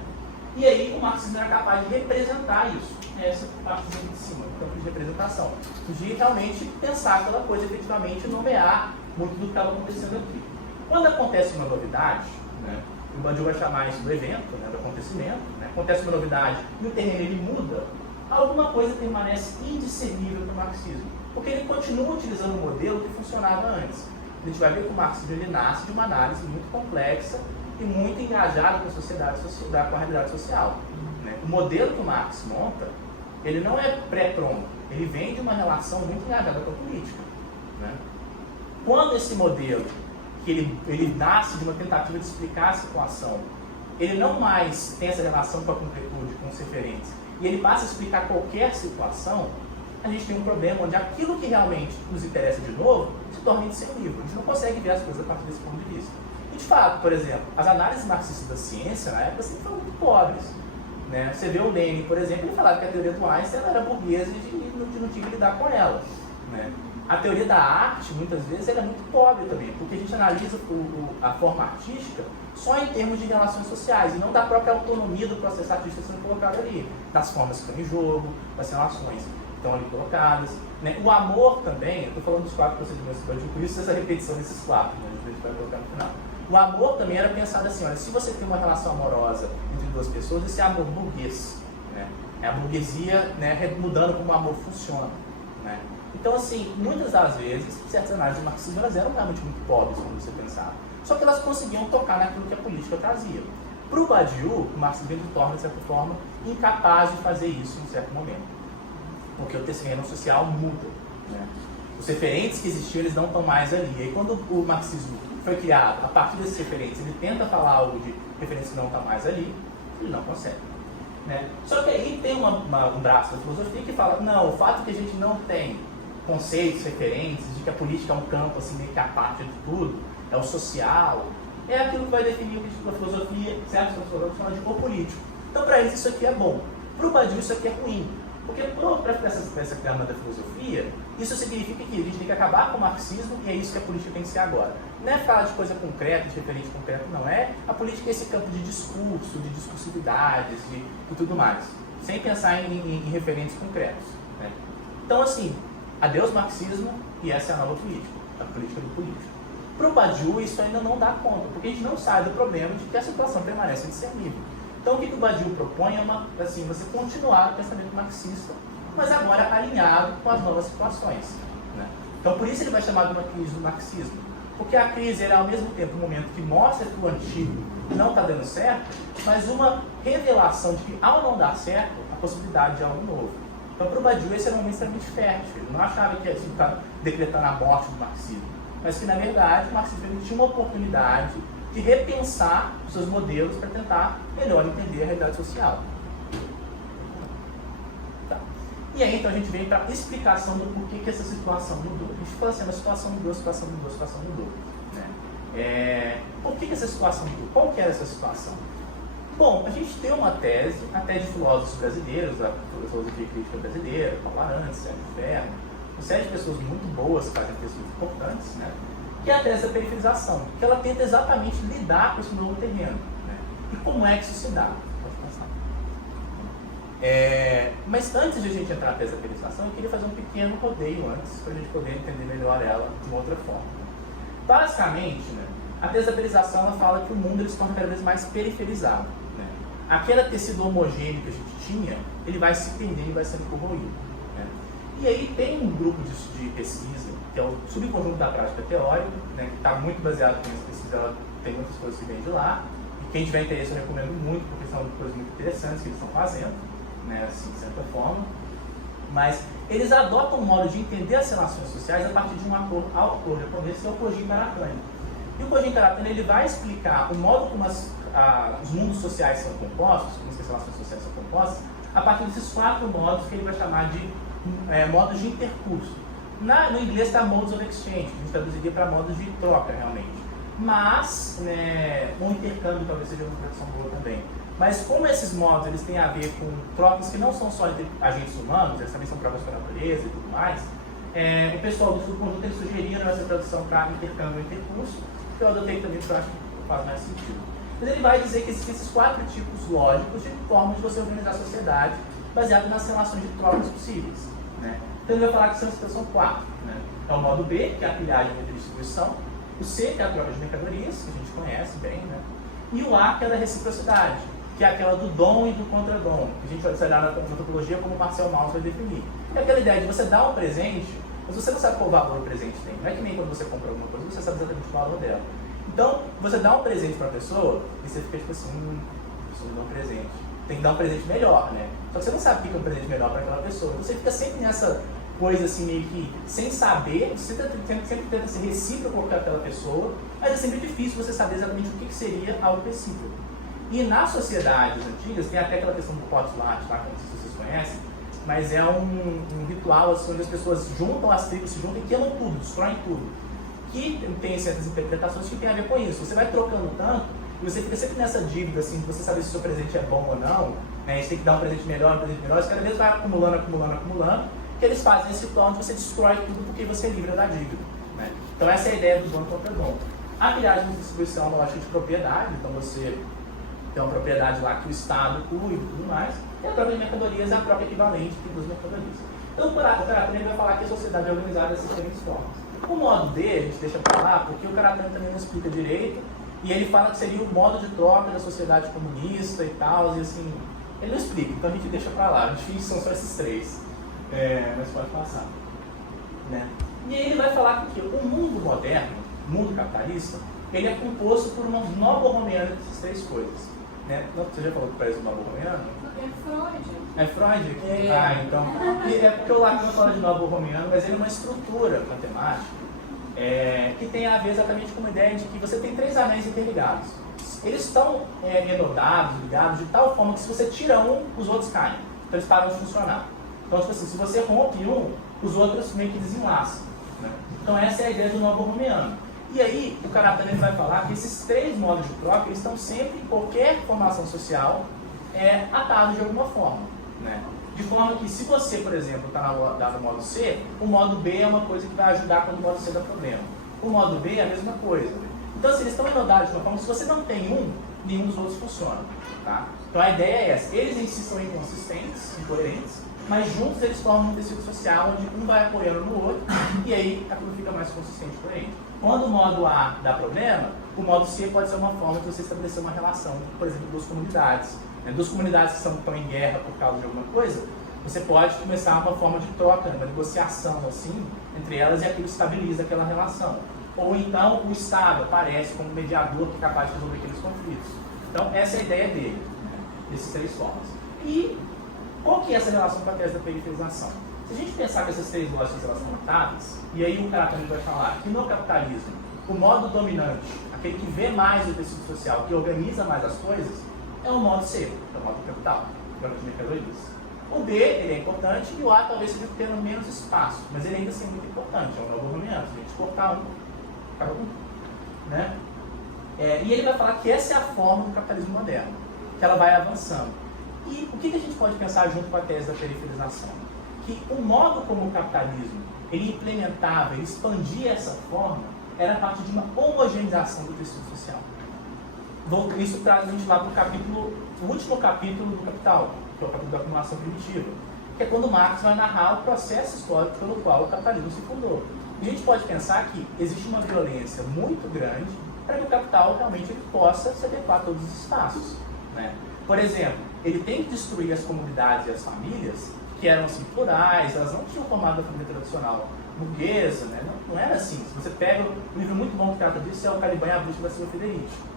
E aí o marxismo era capaz de representar isso, essa parte de cima, o campo de representação, de realmente pensar aquela coisa, efetivamente nomear muito do que estava acontecendo aqui. Quando acontece uma novidade, né, o Badiou vai chamar isso do evento, né, do acontecimento, né, acontece uma novidade e o terreno ele muda, alguma coisa permanece indiscernível para o marxismo, porque ele continua utilizando um modelo que funcionava antes. A gente vai ver que o marxismo ele nasce de uma análise muito complexa e muito engajado com a sociedade, com a realidade social. Né? O modelo que o Marx monta, ele não é pré-pronto, ele vem de uma relação muito engajada com a política. Né? Quando esse modelo, que ele nasce de uma tentativa de explicar a situação, ele não mais tem essa relação com a concretude, com os referentes, e ele passa a explicar qualquer situação, a gente tem um problema onde aquilo que realmente nos interessa de novo se torna indiscernível. A gente não consegue ver as coisas a partir desse ponto de vista. E de fato, por exemplo, as análises marxistas da ciência na época sempre foram muito pobres. Né? Você vê o Lenin, por exemplo, ele falava que a teoria do Einstein ela era burguesa e não tinha que lidar com ela. Né? A teoria da arte, muitas vezes, ela é muito pobre também, porque a gente analisa a forma artística só em termos de relações sociais, e não da própria autonomia do processo artístico sendo colocado ali, das formas que estão em jogo, das relações que estão ali colocadas. Né? O amor também, eu estou falando dos 4 procedimentos do Badiou, por isso essa repetição desses 4, né? A gente vai colocar no final. O amor também era pensado assim, olha, se você tem uma relação amorosa entre 2 pessoas, esse é amor burguês. Né? É a burguesia, né, mudando como o amor funciona. Né? Então, assim, muitas das vezes, certas análises de marxismo elas eram realmente muito pobres, como você pensava. Só que elas conseguiam tocar naquilo que a política trazia. Para o Badiou, o marxismo se torna, de certa forma, incapaz de fazer isso em um certo momento. Porque o terreno social muda. Né? Os referentes que existiam, eles não estão mais ali. E aí, quando o marxismo foi criado, a partir desses referentes, ele tenta falar algo de referentes que não estão mais ali, ele não consegue. Né? Só que aí tem um braço da filosofia que fala, não, o fato que a gente não tem conceitos, referentes, de que a política é um campo assim, meio que a parte de tudo, é o social, é aquilo que vai definir o que a filosofia, certos filósofos chamam de político. Então, para eles, isso aqui é bom. Para o Badiou, isso aqui é ruim. Porque para essa grama da filosofia, isso significa que a gente tem que acabar com o marxismo e é isso que a política tem que ser agora. Não é falar de coisa concreta, de referente concreto, não é. A política é esse campo de discurso, de discursividades e tudo mais, sem pensar em referentes concretos. Né? Então, assim, adeus marxismo e essa é a nova política, a política do político. Para o Badiou, isso ainda não dá conta, porque a gente não sai do problema de que a situação permanece indiscernível. Então, o que o Badiou propõe é assim, você continuar o pensamento marxista, mas agora alinhado com as novas situações. Né? Então, por isso ele vai chamar de uma crise do marxismo. Porque a crise é, ao mesmo tempo, um momento que mostra que o antigo não está dando certo, mas uma revelação de que, ao não dar certo, a possibilidade de algo novo. Então, para o Badiou, esse era um momento extremamente fértil. Ele não achava que ia estar decretando a morte do marxismo, mas que, na verdade, o marxismo tinha uma oportunidade de repensar os seus modelos para tentar melhor entender a realidade social. Tá. E aí, então, a gente vem para a explicação do porquê que essa situação mudou. A gente fala assim, a situação mudou, a situação mudou, a situação mudou. Né? Por que essa situação mudou? Qual que era essa situação? Bom, a gente tem uma tese, até de filósofos brasileiros, da filosofia crítica brasileira, Paulo Arantes, Sérgio Ferro, uma série de pessoas muito boas que fazem textos muito importantes, né? Que é a tese da periferização, que ela tenta exatamente lidar com esse novo terreno. Né? E como é que isso se dá? Pode pensar. Mas antes de a gente entrar na tese da periferização, eu queria fazer um pequeno rodeio antes, para a gente poder entender melhor ela de uma outra forma. Basicamente, né, a tese da periferização ela fala que o mundo ele se torna cada vez mais periferizado. Né? Aquele tecido homogêneo que a gente tinha, ele vai se perdendo e vai sendo corroído. Né? E aí tem um grupo de pesquisa, que é o subconjunto da prática teórica, né, que está muito baseado nessa pesquisa, ela tem muitas coisas que vêm de lá, e quem tiver interesse eu recomendo muito, porque são coisas muito interessantes que eles estão fazendo, né, assim, de certa forma, mas eles adotam um modo de entender as relações sociais a partir de um autor japonês, que é o Koji Karatani. E o Koji Karatani ele vai explicar o modo como os mundos sociais são compostos, como as relações sociais são compostas, a partir desses 4 modos que ele vai chamar de modos de intercurso. No inglês está modes of exchange, que a gente traduziria para modos de troca, realmente. Mas, um intercâmbio talvez seja uma tradução boa também. Mas como esses modos eles têm a ver com trocas que não são só entre agentes humanos, eles também são trocas com a natureza e tudo mais, o pessoal do subconjunto eles sugeriram essa tradução para intercâmbio e intercurso, que eu adotei também porque eu acho que faz mais sentido. Mas ele vai dizer que existem esses 4 tipos lógicos de forma de você organizar a sociedade baseado nas relações de trocas possíveis, né? Então ele vai falar que são 4. Né? É o modo B, que é a pilhagem entre distribuição, o C, que é a troca de mercadorias, que a gente conhece bem, né? E o A, que é a da reciprocidade, que é aquela do dom e do contradom, que a gente vai olhar na antropologia como o Marcel Mauss vai definir. É aquela ideia de você dar um presente, mas você não sabe qual valor o presente tem. Não é que nem quando você compra alguma coisa, você sabe exatamente o valor dela. Então, você dá um presente para a pessoa e você fica tipo assim, preciso dar um presente. Tem que dar um presente melhor, né? Só que você não sabe o que é um presente melhor para aquela pessoa. Você fica sempre nessa coisa assim, meio que sem saber, você sempre tenta ser recíproco com aquela pessoa, mas é sempre difícil você saber exatamente o que seria algo recíproco. E nas sociedades antigas, tem até aquela questão do potluck, lá, que não sei se vocês conhecem, mas é um ritual assim, onde as pessoas juntam, as tribos se juntam e queimam tudo, destroem tudo. Que tem certas interpretações que tem a ver com isso. Você vai trocando tanto, e você fica sempre nessa dívida, assim, de você saber se o seu presente é bom ou não, né? Você tem que dar um presente melhor, isso cada vez vai acumulando, que eles fazem esse ritual onde você destrói tudo porque você é livre da dívida, né? Então essa é a ideia do dono contra dom. A pilhagem de distribuição é uma lógica de propriedade, então você tem uma propriedade lá que o Estado cuida e tudo mais, e a troca de mercadorias é a troca equivalente de duas mercadorias. Então o Karatani vai falar que a sociedade é organizada dessas diferentes formas. O modo D a gente deixa para lá porque o Karatani também não explica direito, e ele fala que seria o modo de troca da sociedade comunista e tal, e assim, ele não explica, então a gente deixa para lá, a gente finge que são só esses 3, mas pode passar. Né? E aí ele vai falar que o mundo moderno, o mundo capitalista, ele é composto por uma novo-romeana dessas 3 coisas. Né? Você já falou que parece um novo-romeano? É Freud. É Freud aqui? Ah, então. É porque o Lacan fala de novo-romeano, mas ele é uma estrutura matemática que tem a ver exatamente com uma ideia de que você tem 3 anéis interligados. Eles estão enodados, ligados, de tal forma que se você tira um, os outros caem. Então eles param de funcionar. Então, tipo assim, se você rompe um, os outros meio que desenlaçam. Né? Então essa é a ideia do novo-romeano. E aí, o Karatani vai falar que esses 3 modos de troca eles estão sempre, em qualquer formação social, atados de alguma forma. Né? De forma que, se você, por exemplo, está no modo C, o modo B é uma coisa que vai ajudar quando o modo C dá problema. O modo B é a mesma coisa. Então, assim, eles estão enodados de uma forma que, se você não tem um, nenhum dos outros funciona. Tá? Então, a ideia é essa. Eles em si são inconsistentes, incoerentes, mas juntos eles formam um tecido social onde um vai apoiando no outro e aí aquilo fica mais consistente e coerente. Quando o modo A dá problema, o modo C pode ser uma forma de você estabelecer uma relação, por exemplo, duas comunidades. Duas comunidades que estão em guerra por causa de alguma coisa, você pode começar uma forma de troca, uma negociação assim, entre elas e aquilo estabiliza aquela relação. Ou então o Estado aparece como mediador que é capaz de resolver aqueles conflitos. Então essa é a ideia dele, desses 3 formas. E qual que é essa relação com a tese da periferização? Se a gente pensar que essas 3 lógicas elas são atadas, e aí o Karatani vai falar que no capitalismo, o modo dominante, aquele que vê mais o tecido social, que organiza mais as coisas, é o modo C, é o modo capital, troca de mercadorias. O B, ele é importante, e o A talvez seja tendo menos espaço, mas ele ainda assim é muito importante, é um novo-romeano, se a gente cortar um, acaba um. Né? E ele vai falar que essa é a forma do capitalismo moderno, que ela vai avançando. E o que a gente pode pensar junto com a tese da periferização? Que o modo como o capitalismo ele implementava, ele expandia essa forma, era a partir de uma homogeneização do tecido social. Isso traz a gente lá para o último capítulo do Capital, que é o capítulo da acumulação primitiva, que é quando Marx vai narrar o processo histórico pelo qual o capitalismo se fundou. E a gente pode pensar que existe uma violência muito grande para que o capital realmente ele possa se adequar a todos os espaços. Né? Por exemplo, ele tem que destruir as comunidades e as famílias que eram assim, plurais, elas não tinham formado a família tradicional burguesa, né? Não era assim. Se você pega um livro muito bom que trata disso, é o Caliban e a Bruxa da Silva Federici.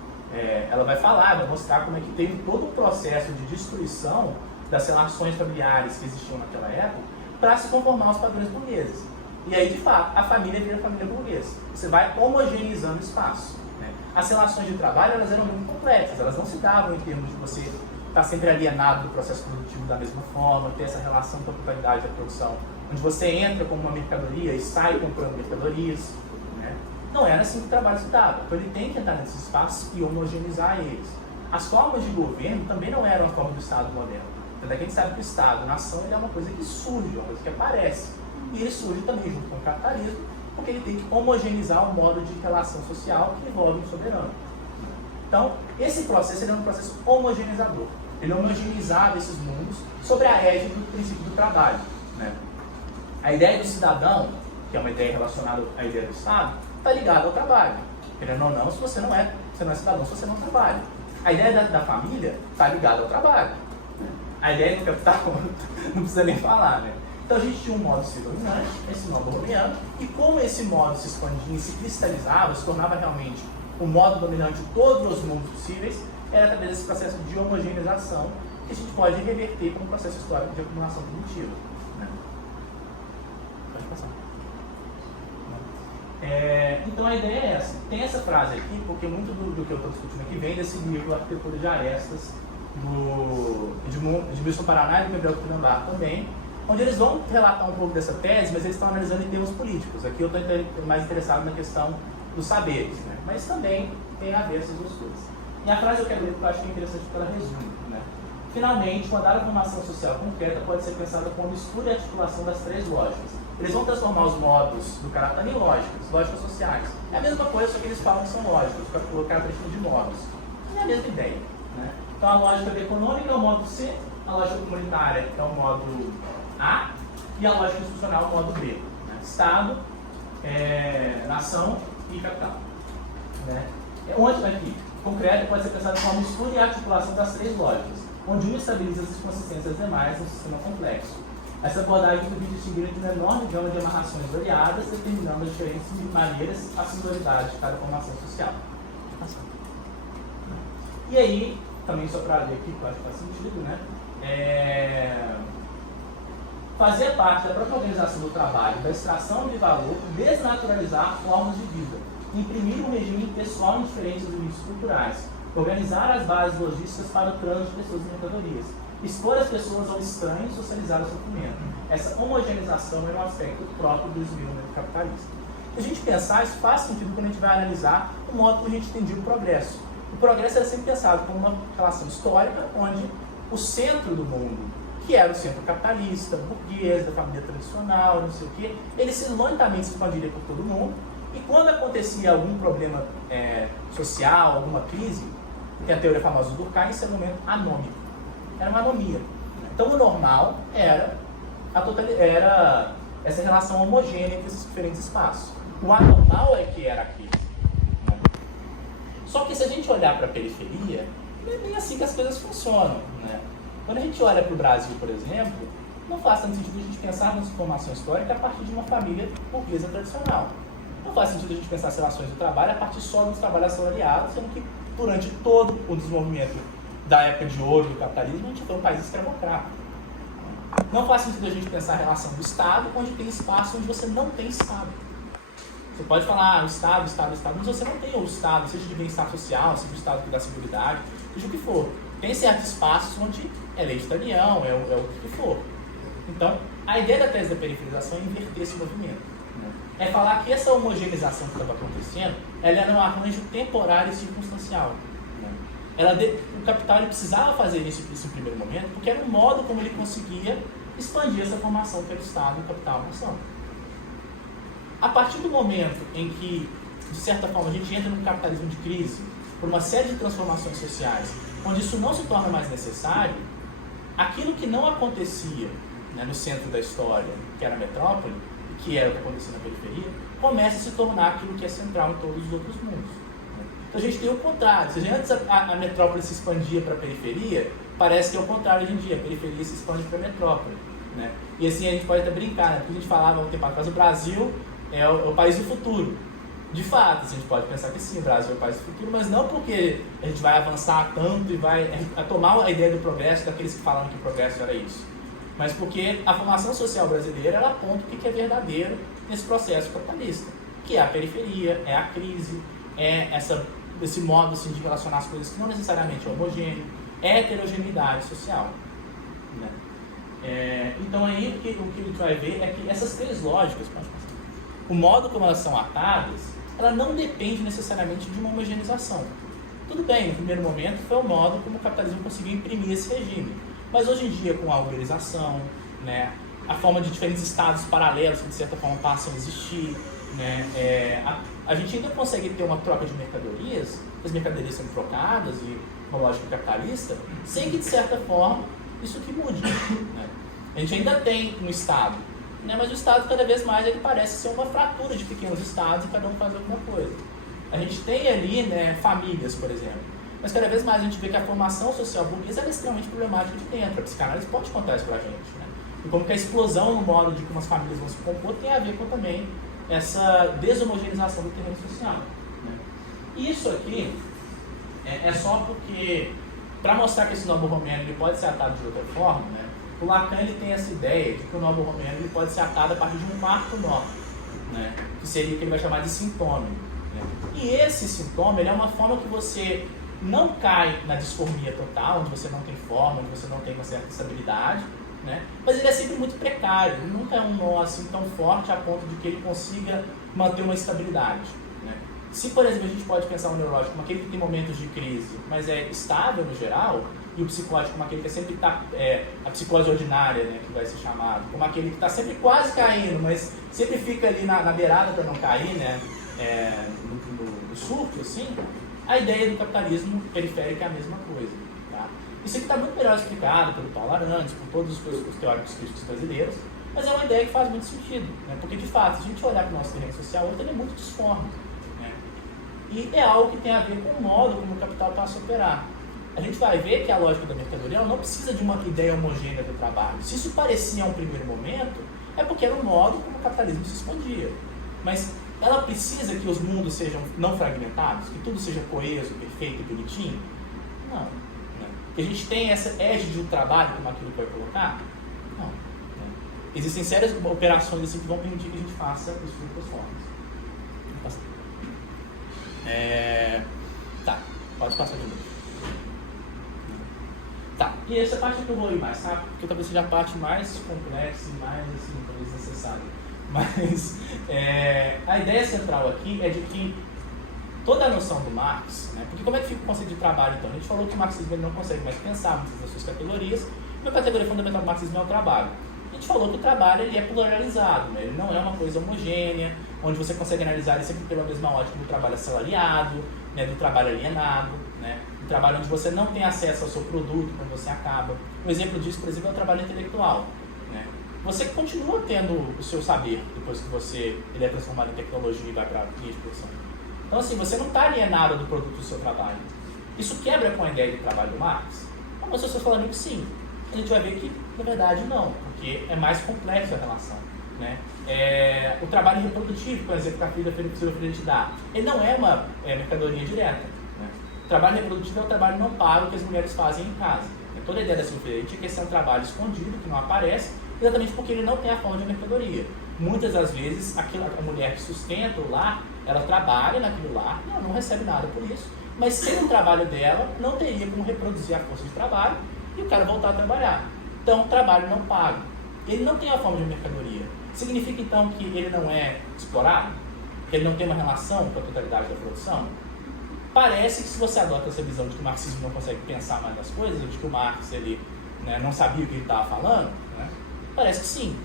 Ela vai falar, vai mostrar como é que teve todo o processo de destruição das relações familiares que existiam naquela época para se conformar aos padrões burgueses. E aí, de fato, a família vira a família burguesa. Você vai homogeneizando o espaço. Né? As relações de trabalho elas eram muito complexas, elas não se davam em termos de você estar sempre alienado do processo produtivo da mesma forma, ter essa relação com a totalidade da produção, onde você entra como uma mercadoria e sai comprando mercadorias. Né? Não era assim que o trabalho se dava. Então ele tem que entrar nesses espaços e homogeneizar eles. As formas de governo também não eram a forma do Estado moderno. Tanto é que a gente sabe que o Estado, a nação, ele é uma coisa que surge, uma coisa que aparece. E ele surge também junto com o capitalismo, porque ele tem que homogeneizar o modo de relação social que envolve o soberano. Então, esse processo ele é um processo homogeneizador. Ele homogeneizava esses mundos sobre a égide do princípio do trabalho, né? A ideia do cidadão, que é uma ideia relacionada à ideia do Estado, está ligada ao trabalho. Querendo ou não, se você não é cidadão, se você não trabalha. A ideia da família está ligada ao trabalho. A ideia do capital não precisa nem falar, né? Então a gente tinha um modo de ser dominante, esse modo dominante, e como esse modo se expandia e se cristalizava, se tornava realmente o modo dominante de todos os mundos possíveis, era através desse processo de homogeneização que a gente pode reverter como processo histórico de acumulação cognitiva, né? Pode passar. Então a ideia é essa. Tem essa frase aqui, porque muito do que eu estou discutindo aqui vem desse livro Arquitetura de Arestas, de Wilson Paraná e do Gabriel Tupinambá também, onde eles vão relatar um pouco dessa tese, mas eles estão analisando em termos políticos. Aqui eu estou mais interessado na questão dos saberes, né? Mas também tem a ver essas duas coisas. E a frase eu quero ler porque eu acho que é interessante porque ela resume, né? Finalmente, quando a formação social concreta pode ser pensada como mistura e articulação das três lógicas. Eles vão transformar os modos do caráter em lógicas sociais. É a mesma coisa, só que eles falam que são lógicas, para colocar a questão de modos. É a mesma ideia, né? Então a lógica econômica é o modo C, a lógica comunitária é o modo A e a lógica institucional é o modo B. Né? Estado, nação e capital. Né? Onde aqui, concreto, pode ser pensado como mistura e articulação das três lógicas, onde uma estabiliza as inconsistências demais no sistema complexo. Essa abordagem permite distinguir entre uma enorme gama de amarrações variadas, determinando as diferentes maneiras a singularidade de cada formação social. E aí, também só para ler aqui, que eu acho que faz sentido, né? Fazer parte da própria organização do trabalho, da extração de valor, desnaturalizar formas de vida, imprimir um regime pessoal em diferentes limites culturais, organizar as bases logísticas para o trânsito de pessoas e mercadorias, expor as pessoas ao estranho e socializar o sofrimento. Essa homogeneização é um aspecto próprio do desenvolvimento capitalista. Se a gente pensar, isso faz sentido quando a gente vai analisar o modo como a gente entendia o progresso. O progresso era sempre pensado como uma relação histórica, onde o centro do mundo, que era o centro capitalista, burguês, da família tradicional, não sei o quê, ele lentamente se expandiria por todo mundo, e quando acontecia algum problema social, alguma crise, que é a teoria famosa do Durkheim, esse é um momento anômico. Era uma anomia. Então o normal era essa relação homogênea entre esses diferentes espaços. O anormal é que era a crise. Né? Só que se a gente olhar para a periferia, não é bem assim que as coisas funcionam. Né? Quando a gente olha para o Brasil, por exemplo, não faz tanto sentido a gente pensar nessa formação histórica a partir de uma família burguesa tradicional. Não faz sentido a gente pensar as relações do trabalho a partir só dos trabalhos assalariados, sendo que durante todo o desenvolvimento da época de ouro do capitalismo, a gente foi um país escravocrata. Não faz sentido a gente pensar a relação do Estado, onde tem espaço onde você não tem Estado. Você pode falar, o Estado, mas você não tem o Estado, seja de bem-estar social, seja o Estado que dá seguridade, seja o que for. Tem certos espaços onde é lei de talião, é o que for. Então, a ideia da tese da periferização é inverter esse movimento. Né? É falar que essa homogeneização que estava acontecendo, ela era um arranjo temporário e circunstancial. O capital ele precisava fazer isso em primeiro momento, porque era um modo como ele conseguia expandir essa formação que era o Estado, o capital, a nação. A partir do momento em que, de certa forma, a gente entra num capitalismo de crise, por uma série de transformações sociais, onde isso não se torna mais necessário, aquilo que não acontecia, né, no centro da história, que era a metrópole, e que era o que acontecia na periferia, começa a se tornar aquilo que é central em todos os outros mundos. Então a gente tem o contrário. Se antes a metrópole se expandia para a periferia, parece que é o contrário hoje em dia. A periferia se expande para a metrópole. Né? E assim a gente pode até brincar, né? Porque a gente falava há um tempo atrás, o Brasil é o país do futuro. De fato, a gente pode pensar que sim, o Brasil é o país do futuro, mas não porque a gente vai avançar tanto e vai tomar a ideia do progresso daqueles que falam que o progresso era isso. Mas porque a formação social brasileira ela aponta o que é verdadeiro nesse processo capitalista, que é a periferia, é a crise, é esse modo assim, de relacionar as coisas que não necessariamente é homogêneo, é a heterogeneidade social. Né? Então aí o que a gente vai ver é que essas três lógicas, o modo como elas são atadas, ela não depende necessariamente de uma homogeneização. Tudo bem, no primeiro momento foi o modo como o capitalismo conseguiu imprimir esse regime, mas hoje em dia com a uberização, né, a forma de diferentes estados paralelos que de certa forma passam a existir, né, a gente ainda consegue ter uma troca de mercadorias, as mercadorias são trocadas e uma lógica capitalista, sem que, de certa forma, isso que mude. Né? A gente ainda tem um Estado, né, mas o Estado, cada vez mais, ele parece ser uma fratura de pequenos Estados e cada um faz alguma coisa. A gente tem ali, né, famílias, por exemplo, mas cada vez mais a gente vê que a formação social burguesa é extremamente problemática de dentro. A psicanálise pode contar isso pra gente, né? E como que a explosão no modo de como as famílias vão se compor tem a ver com também essa deshomogeneização do terreno social. Né? E isso aqui é só porque, para mostrar que esse novo romeno ele pode ser atado de outra forma, né? O Lacan ele tem essa ideia de que o novo romeno ele pode ser atado a partir de um quarto nó, né? Que seria o que ele vai chamar de sintoma. Né? E esse sintoma ele é uma forma que você não cai na disformia total, onde você não tem forma, onde você não tem uma certa estabilidade, né? Mas ele é sempre muito precário, ele nunca é um nó assim tão forte a ponto de que ele consiga manter uma estabilidade. Né? Se, por exemplo, a gente pode pensar o neurótico como aquele que tem momentos de crise, mas é estável no geral, e o psicótico como aquele que sempre está, a psicose ordinária, né, que vai ser chamado, como aquele que está sempre quase caindo, mas sempre fica ali na beirada para não cair, né, no surto, assim, a ideia do capitalismo periférico é a mesma coisa. Tá? Isso aqui está muito melhor explicado pelo Paulo Arantes, por todos os teóricos críticos brasileiros, mas é uma ideia que faz muito sentido, né? Porque, de fato, se a gente olhar para o nosso terreno social, ele é muito disforme. Né? E é algo que tem a ver com o modo como o capital passa a operar. A gente vai ver que a lógica da mercadoria ela não precisa de uma ideia homogênea do trabalho. Se isso parecia a um primeiro momento, é porque era o modo como o capitalismo se expandia. Mas ela precisa que os mundos sejam não fragmentados, que tudo seja coeso, perfeito e bonitinho? Não. Né? Que a gente tem essa égide do trabalho, como aquilo que vai colocar? Não. Né? Existem sérias operações assim, que vão permitir que a gente faça isso de outras formas. Tá, pode passar de novo. Tá, e essa parte que eu vou ir mais rápido, porque talvez seja a parte mais complexa e mais assim, talvez necessária. Mas a ideia central aqui é de que toda a noção do Marx, né, porque como é que fica o conceito de trabalho então? A gente falou que o marxismo ele não consegue mais pensar muitas das suas categorias, e a categoria fundamental do marxismo é o trabalho. A gente falou que o trabalho ele é pluralizado, né, ele não é uma coisa homogênea, onde você consegue analisar ele sempre pela mesma ótica do trabalho assalariado, né, do trabalho alienado, né, do trabalho onde você não tem acesso ao seu produto quando você acaba. Um exemplo disso, por exemplo, é o trabalho intelectual. Né? Você continua tendo o seu saber depois que ele é transformado em tecnologia e vai para a linha de produção. Então, assim, você não está alienado do produto do seu trabalho. Isso quebra com a ideia do trabalho do Marx? Algumas pessoas falando que sim. A gente vai ver que, na verdade, não, porque é mais complexo a relação. Né? O trabalho reprodutivo, por exemplo, que a Silvia Freire te dá, ele não é uma mercadoria direta. Né? O trabalho reprodutivo é o trabalho não pago que as mulheres fazem em casa. Toda a ideia da Silvia Freire é que esse é um trabalho escondido, que não aparece, exatamente porque ele não tem a forma de mercadoria. Muitas das vezes, a mulher que sustenta o lar, ela trabalha naquele lar, ela não recebe nada por isso, mas sem o trabalho dela, não teria como reproduzir a força de trabalho e o cara voltar a trabalhar. Então, trabalho não pago. Ele não tem a forma de mercadoria. Significa, então, que ele não é explorado? Que ele não tem uma relação com a totalidade da produção? Parece que se você adota essa visão de que o marxismo não consegue pensar mais nas coisas, ou de que o Marx ele, né, não sabia o que ele estava falando, né, parece que sim.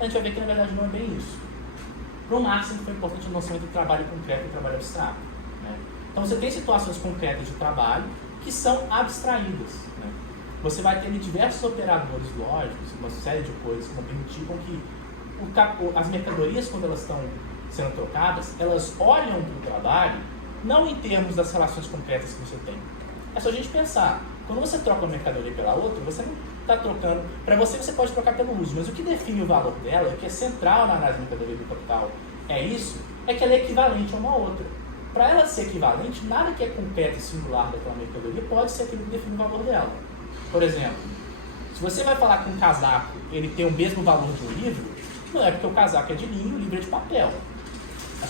A gente vai ver que na verdade não é bem isso. Para o Marx foi importante a noção entre trabalho concreto e trabalho abstrato. Né? Então você tem situações concretas de trabalho que são abstraídas. Né? Você vai ter diversos operadores lógicos, uma série de coisas que vão permitir com que as mercadorias, quando elas estão sendo trocadas, elas olham para o trabalho não em termos das relações concretas que você tem. É só a gente pensar. Quando você troca uma mercadoria pela outra, você não está trocando... Para você pode trocar pelo uso, mas o que define o valor dela, o que é central na análise da mercadoria do capital, é que ela é equivalente a uma outra. Para ela ser equivalente, nada que é concreto e singular daquela mercadoria pode ser aquilo que define o valor dela. Por exemplo, se você vai falar que um casaco ele tem o mesmo valor de um livro, não é porque o casaco é de linho e o livro é de papel.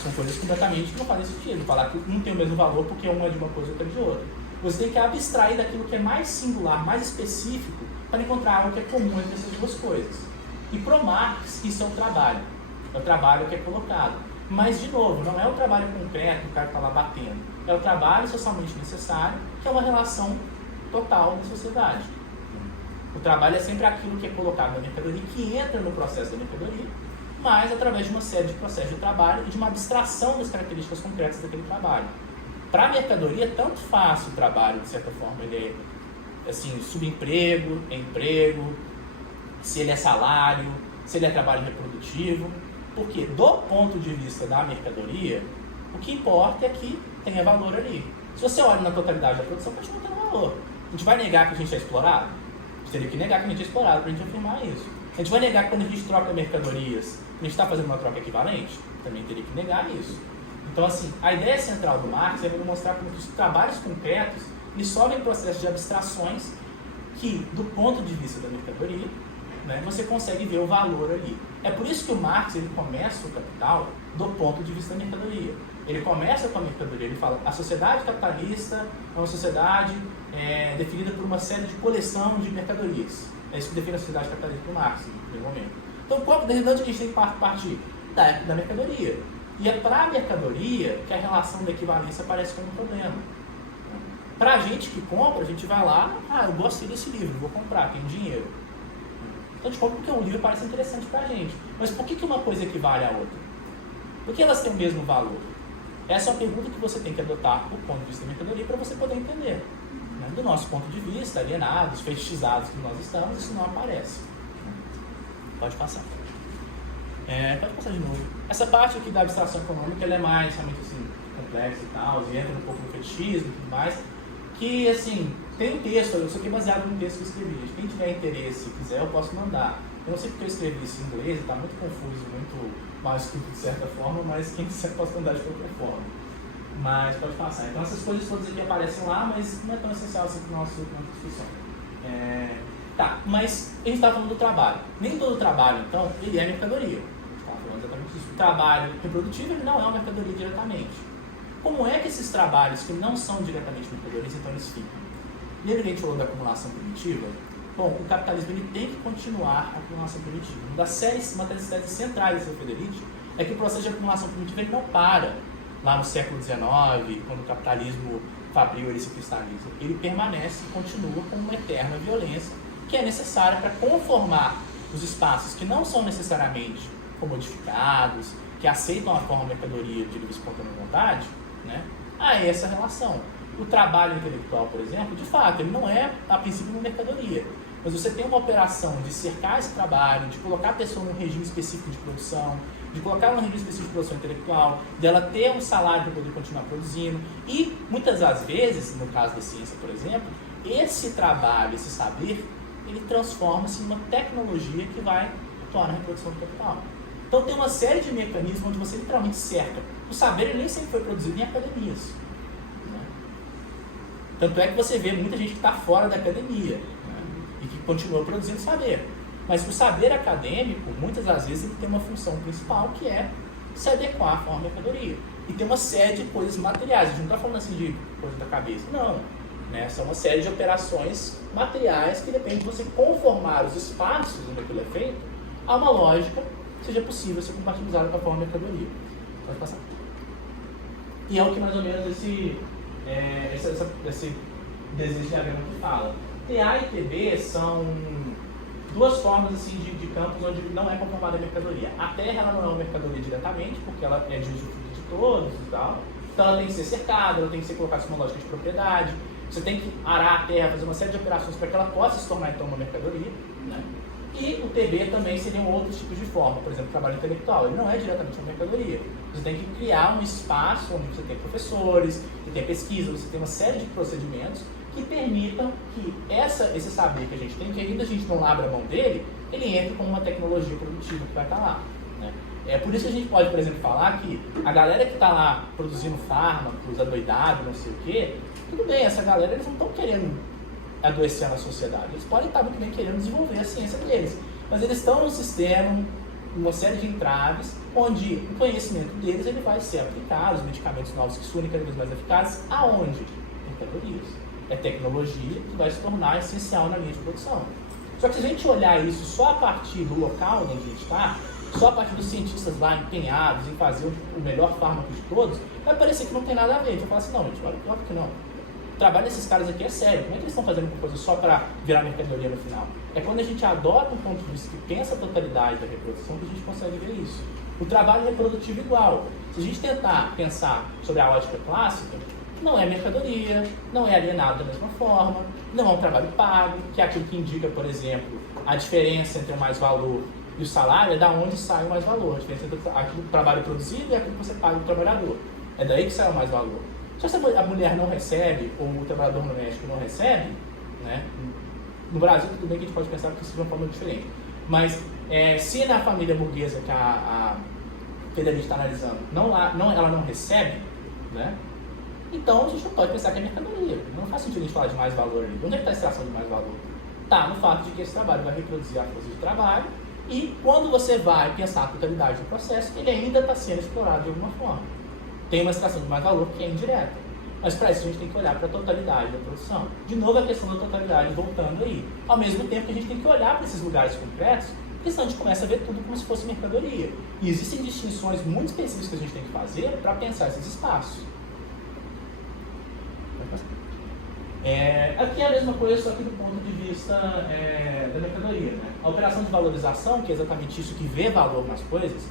São coisas completamente que não fazem sentido. Falar que um tem o mesmo valor porque um é de uma coisa e outro é de outra. Você tem que abstrair daquilo que é mais singular, mais específico, para encontrar algo que é comum entre essas duas coisas. E para o Marx, isso é um trabalho. É o trabalho que é colocado. Mas, de novo, não é o trabalho concreto, o cara está lá batendo. É o trabalho socialmente necessário, que é uma relação total da sociedade. O trabalho é sempre aquilo que é colocado na mercadoria, que entra no processo da mercadoria, mas através de uma série de processos de trabalho e de uma abstração das características concretas daquele trabalho. Para a mercadoria, tanto faz o trabalho, de certa forma, ele é assim, subemprego, emprego, se ele é salário, se ele é trabalho reprodutivo, porque do ponto de vista da mercadoria, o que importa é que tenha valor ali. Se você olha na totalidade da produção, continua tendo valor. A gente vai negar que a gente é explorado? Teria que negar que a gente é explorado para a gente afirmar isso. A gente vai negar que quando a gente troca mercadorias, a gente está fazendo uma troca equivalente? Também teria que negar isso. Então, assim, a ideia central do Marx é demonstrar como que os trabalhos concretos dissolvem processos de abstrações que, do ponto de vista da mercadoria, né, você consegue ver o valor ali. É por isso que o Marx ele começa o Capital do ponto de vista da mercadoria. Ele começa com a mercadoria, ele fala a sociedade capitalista é uma sociedade definida por uma série de coleção de mercadorias. É isso que define a sociedade capitalista do Marx, no primeiro momento. Então, desde onde a gente tem que partir? Da mercadoria. E é para a mercadoria que a relação da equivalência aparece como um problema. Para a gente que compra, a gente vai lá, eu gosto desse livro, vou comprar, tenho dinheiro. Então a gente compra porque um livro parece interessante para a gente. Mas por que uma coisa equivale à outra? Por que elas têm o mesmo valor? Essa é uma pergunta que você tem que adotar do ponto de vista da mercadoria para você poder entender. Né? Do nosso ponto de vista, alienados, fetichizados que nós estamos, isso não aparece. Pode passar. Pode passar de novo. Essa parte aqui da abstração econômica ela é mais realmente assim, complexa e tal, e entra um pouco no fetichismo e tudo mais. Que assim, tem um texto, isso aqui é baseado num texto que eu escrevi. Quem tiver interesse, se quiser, eu posso mandar. Eu não sei porque eu escrevi isso em inglês, está muito confuso, muito mal escrito de certa forma, mas quem quiser posso mandar de qualquer forma. Mas pode passar. Então essas coisas todas aqui aparecem lá, mas não é tão essencial assim para a nossa discussão. Tá, mas a gente está falando do trabalho. Nem todo trabalho, então, ele é mercadoria. A gente está falando exatamente disso. O trabalho reprodutivo ele não é uma mercadoria diretamente. Como é que esses trabalhos que não são diretamente mercadorias, então eles ficam? Lembra que a gente falou da acumulação primitiva? Bom, o capitalismo ele tem que continuar a acumulação primitiva. Uma das teses centrais da Federici é que o processo de acumulação primitiva ele não para lá no século XIX, quando o capitalismo fabril ele se cristaliza. Ele permanece e continua com uma eterna violência que é necessária para conformar os espaços que não são necessariamente comodificados, que aceitam a forma mercadoria de livre espontânea vontade, né, a essa relação. O trabalho intelectual, por exemplo, de fato, ele não é, a princípio, uma mercadoria. Mas você tem uma operação de cercar esse trabalho, de colocar a pessoa num regime específico de produção, de colocar ela num regime específico de produção intelectual, dela ter um salário para poder continuar produzindo. E, muitas das vezes, no caso da ciência, por exemplo, esse trabalho, esse saber, ele transforma-se em uma tecnologia que vai atuar na reprodução do capital. Então, tem uma série de mecanismos onde você literalmente cerca. O saber ele nem sempre foi produzido em academias. Tanto é que você vê muita gente que está fora da academia, né, e que continua produzindo saber. Mas o saber acadêmico, muitas das vezes, ele tem uma função principal que é se adequar à forma mercadoria. E tem uma série de coisas materiais. A gente não está falando assim de coisa da cabeça, não. Né? São uma série de operações materiais que depende de você conformar os espaços onde aquilo é feito a uma lógica que seja possível ser compatibilizada com a forma mercadoria. Pode passar. E é o que mais ou menos esse desenho de diagrama que fala. TA e TB são duas formas assim, de campos onde não é conformada a mercadoria. A terra ela não é uma mercadoria diretamente, porque ela é de usufruto de todos e tal. Então ela tem que ser cercada, ela tem que ser colocada sob uma lógica de propriedade. Você tem que arar a terra, fazer uma série de operações para que ela possa se tornar então uma mercadoria. Né? E o TB também seriam outros tipos de forma, por exemplo, o trabalho intelectual. Ele não é diretamente uma mercadoria. Você tem que criar um espaço onde você tem professores, você tem pesquisa, você tem uma série de procedimentos que permitam que esse saber que a gente tem, que ainda a gente não abre a mão dele, ele entre como uma tecnologia produtiva que vai estar lá. Né? É por isso que a gente pode, por exemplo, falar que a galera que está lá produzindo fármacos, adoidado, não sei o quê, tudo bem, essa galera eles não estão querendo adoecer na sociedade. Eles podem estar muito bem querendo desenvolver a ciência deles, mas eles estão num sistema, uma série de entraves, onde o conhecimento deles ele vai ser aplicado, os medicamentos novos que surgem cada vez mais eficazes, aonde? Mercadorias. É tecnologia que vai se tornar essencial na linha de produção. Só que se a gente olhar isso só a partir do local onde a gente está, só a partir dos cientistas lá empenhados em fazer o melhor fármaco de todos, vai parecer que não tem nada a ver. A gente vai falar assim, não, gente, olha que não. trabalho desses caras aqui é sério. Como é que eles estão fazendo uma coisa só para virar mercadoria no final? É quando a gente adota um ponto de vista que pensa a totalidade da reprodução que a gente consegue ver isso. O trabalho reprodutivo igual. Se a gente tentar pensar sobre a ótica clássica, não é mercadoria, não é alienado da mesma forma, não é um trabalho pago, que é aquilo que indica, por exemplo, a diferença entre o mais-valor e o salário é da onde sai o mais-valor, a diferença entre o trabalho produzido e aquilo que você paga o trabalhador. É daí que sai o mais-valor. Se a mulher não recebe, ou o trabalhador no México não recebe, né? No Brasil tudo bem que a gente pode pensar que isso de uma forma diferente, mas se na família burguesa que a Federici está analisando, ela não recebe, né? Então a gente não pode pensar que é mercadoria. Não faz sentido a gente falar de mais valor ali. Onde é que está a extração de mais valor? Está no fato de que esse trabalho vai reproduzir a força de trabalho e quando você vai pensar a totalidade do processo, ele ainda está sendo explorado de alguma forma. Tem uma extração de mais valor que é indireta. Mas para isso a gente tem que olhar para a totalidade da produção. De novo a questão da totalidade voltando aí. Ao mesmo tempo que a gente tem que olhar para esses lugares concretos, porque senão a gente começa a ver tudo como se fosse mercadoria. E existem distinções muito específicas que a gente tem que fazer para pensar esses espaços. Aqui é a mesma coisa, só que do ponto de vista da mercadoria. Né? A operação de valorização, que é exatamente isso, que vê valor nas coisas,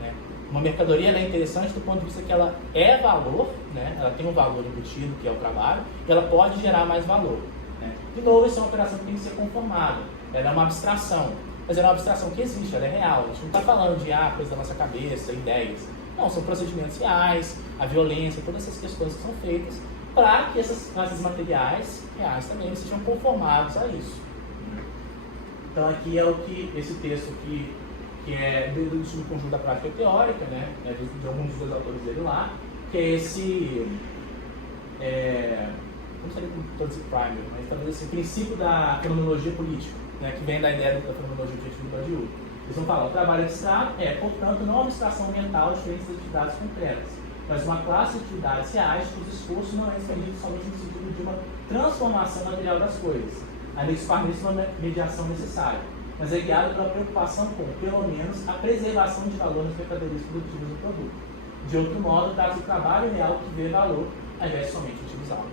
né? Uma mercadoria ela é interessante do ponto de vista que ela é valor, né? Ela tem um valor embutido, que é o trabalho, e ela pode gerar mais valor. Né? De novo, essa é uma operação que tem que ser conformada. Ela é uma abstração, mas é uma abstração que existe, ela é real. A gente não está falando de coisa da nossa cabeça, ideias. Não, são procedimentos reais, a violência, todas essas questões que são feitas para que esses materiais reais também sejam conformados a isso. Então aqui é o que esse texto aqui, que é do subconjunto da prática teórica, né, de alguns dos dois autores dele lá, que é esse, não sei como traduzir primer, mas talvez esse princípio da fenomenologia política, né, que vem da ideia da fenomenologia objetiva do Badiou. Eles vão falar, o trabalho abstrato portanto, não uma abstração mental de diferentes atividades concretas, mas uma classe de atividades reais cujo esforço não é expandido somente no sentido de uma transformação material das coisas, ainda que forneça uma mediação necessária, mas é guiado pela preocupação com, pelo menos, a preservação de valor nas mercadorias produtivas do produto. De outro modo, trata-se o trabalho real que vê valor, ao invés de somente utilizá-lo.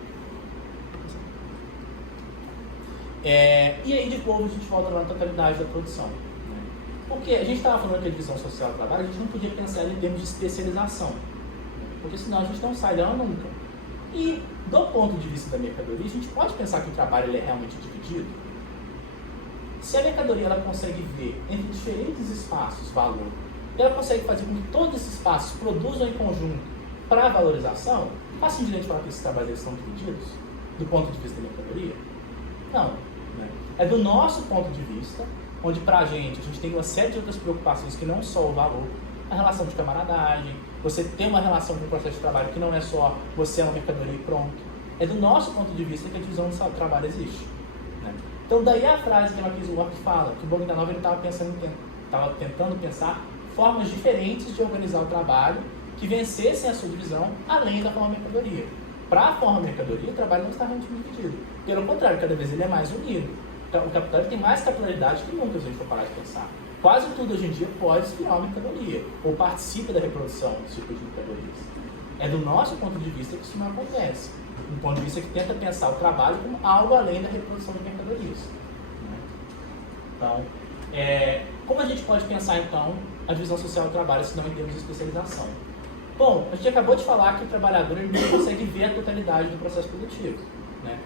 E aí, de novo, a gente volta na totalidade da produção. Né? Porque a gente estava falando que a divisão social do trabalho, a gente não podia pensar em termos de especialização. Porque senão a gente não sai dela nunca. E do ponto de vista da mercadoria, a gente pode pensar que o trabalho ele é realmente dividido. Se a mercadoria ela consegue ver entre diferentes espaços valor, e ela consegue fazer com que todos esses espaços produzam em conjunto para a valorização, faz sentido a gente falar que esses trabalhos são divididos do ponto de vista da mercadoria? Não. Né? É do nosso ponto de vista, onde pra gente, a gente tem uma série de outras preocupações que não só o valor, a relação de camaradagem, você tem uma relação com o processo de trabalho que não é só você é uma mercadoria e pronto. É do nosso ponto de vista que a divisão do trabalho existe. Né? Então daí a frase que a Marquise Work fala, que o Bogdanov estava tentando pensar formas diferentes de organizar o trabalho que vencessem a sua divisão além da forma mercadoria. Para a forma mercadoria, o trabalho não está realmente dividido. Pelo contrário, cada vez ele é mais unido. Então, o capital tem mais capilaridade que nunca, se a gente for parar de pensar. Quase tudo hoje em dia pode se virar uma mercadoria, ou participa da reprodução desse tipo de mercadorias. É do nosso ponto de vista que isso não acontece. Um ponto de vista que tenta pensar o trabalho como algo além da reprodução de mercadorias. Então, como a gente pode pensar, então, a divisão social do trabalho, se não em termos de especialização? Bom, a gente acabou de falar que o trabalhador ele não consegue ver a totalidade do processo produtivo. Né?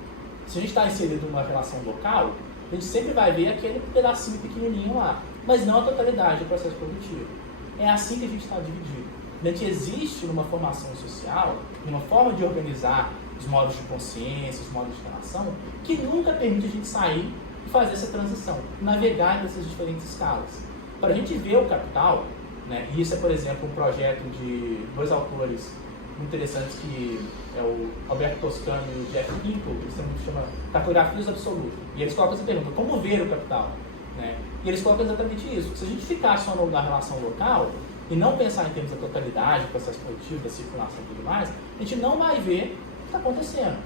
Se a gente está inserido numa relação local, a gente sempre vai ver aquele pedacinho pequenininho lá, mas não a totalidade do processo produtivo. É assim que a gente está dividido. A gente existe numa formação social, numa forma de organizar os modos de consciência, os modos de relação, que nunca permite a gente sair e fazer essa transição, navegar entre essas diferentes escalas. Para a gente ver o capital, né, e isso é, por exemplo, um projeto de dois autores muito interessantes, que é o Alberto Toscano e o Jeff Kinkle, eles têm um que chama Cartografias Absolutas. E eles colocam essa pergunta, como ver o capital? Né? E eles colocam exatamente isso. Se a gente ficar só na relação local e não pensar em termos da totalidade, do processo produtivo, da circulação e tudo mais, a gente não vai ver o que está acontecendo.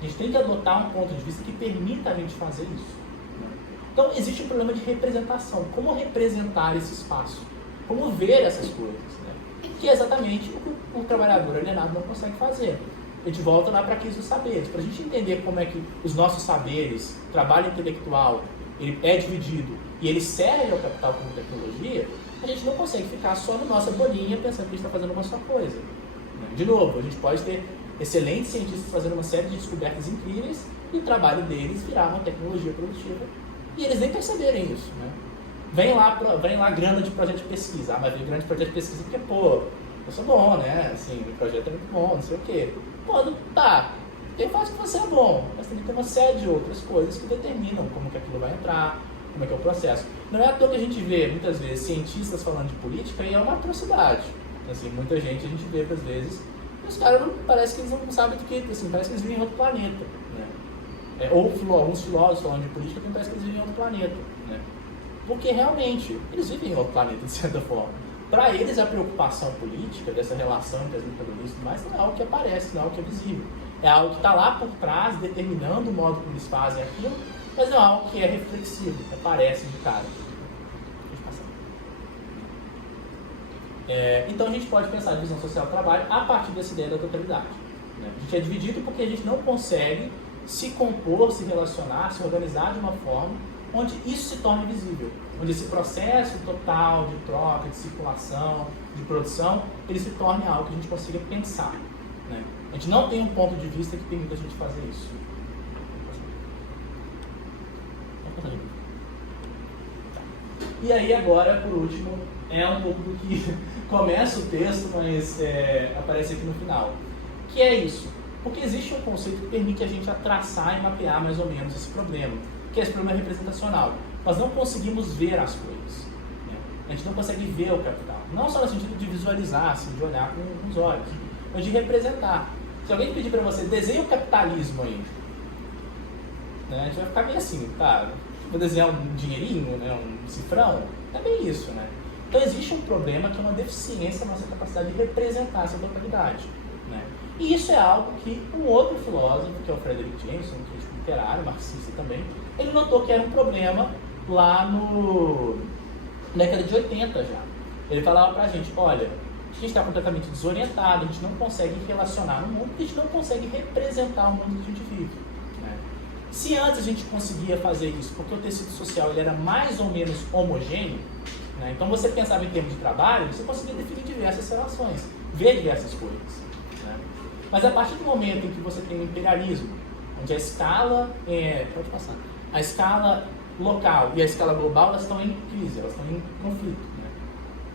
A gente tem que adotar um ponto de vista que permita a gente fazer isso. Né? Então, existe um problema de representação. Como representar esse espaço? Como ver essas coisas? Né? Que é exatamente o que o trabalhador alienado não consegue fazer. a gente volta lá para a crise dos saberes. Para a gente entender como é que os nossos saberes, trabalho intelectual, ele é dividido e ele serve ao capital como tecnologia, a gente não consegue ficar só na nossa bolinha pensando que a gente está fazendo uma só coisa. De novo, a gente pode ter excelentes cientistas fazendo uma série de descobertas incríveis e o trabalho deles virar uma tecnologia produtiva e eles nem perceberem isso, né? Vem lá grana de projeto de pesquisa. Mas vem grana de projeto de pesquisa porque, pô, eu sou bom, né? Assim, o projeto é muito bom, não sei o quê. Pô, tá, tem faz que você é bom, mas tem que ter uma série de outras coisas que determinam como que aquilo vai entrar, como é que é o processo. Não é à toa que a gente vê, muitas vezes, cientistas falando de política e é uma atrocidade. Assim, muita gente a gente vê, às vezes, e os caras parece que eles não sabem do que, assim, parece que eles vivem em outro planeta, né? Ou alguns filósofos falando de política, parece que eles vivem em outro planeta, né? Porque realmente, eles vivem em outro planeta, de certa forma. Para eles, a preocupação política, dessa relação entre as mercadorias e tudo mais, não é algo que aparece, não é algo que é visível. É algo que está lá por trás, determinando o modo como eles fazem aquilo, mas não é algo que é reflexivo, que aparece de cara. Deixa eu passar. Então a gente pode pensar a divisão social do trabalho a partir dessa ideia da totalidade, né? A gente é dividido porque a gente não consegue se compor, se relacionar, se organizar de uma forma onde isso se torne visível, onde esse processo total de troca, de circulação, de produção, ele se torne algo que a gente consiga pensar, né? A gente não tem um ponto de vista que permita a gente fazer isso. E aí agora, por último, é um pouco do que começa o texto, mas aparece aqui no final, que é isso. Porque existe um conceito que permite a gente traçar e mapear mais ou menos esse problema, que é esse problema representacional. Nós não conseguimos ver as coisas, né? A gente não consegue ver o capital. Não só no sentido de visualizar, assim, de olhar com os olhos, mas de representar. Se alguém pedir para você, desenhe o capitalismo aí, né? A gente vai ficar meio assim, tá? Vou desenhar um dinheirinho, né? Um cifrão, é bem isso, né? Então existe um problema que é uma deficiência na nossa capacidade de representar essa totalidade, né? E isso é algo que um outro filósofo, que é o Frederick Jameson, um crítico literário, marxista também, ele notou que era um problema lá na década de 80 já. Ele falava pra gente, olha, a gente está completamente desorientado, a gente não consegue relacionar no mundo, a gente não consegue representar o mundo que a gente vive, né? Se antes a gente conseguia fazer isso porque o tecido social ele era mais ou menos homogêneo, né? Então você pensava em termos de trabalho, você conseguia definir diversas relações, ver diversas coisas, né? Mas a partir do momento em que você tem o imperialismo, onde a escala a escala local e a escala global elas estão em crise, elas estão em conflito, né?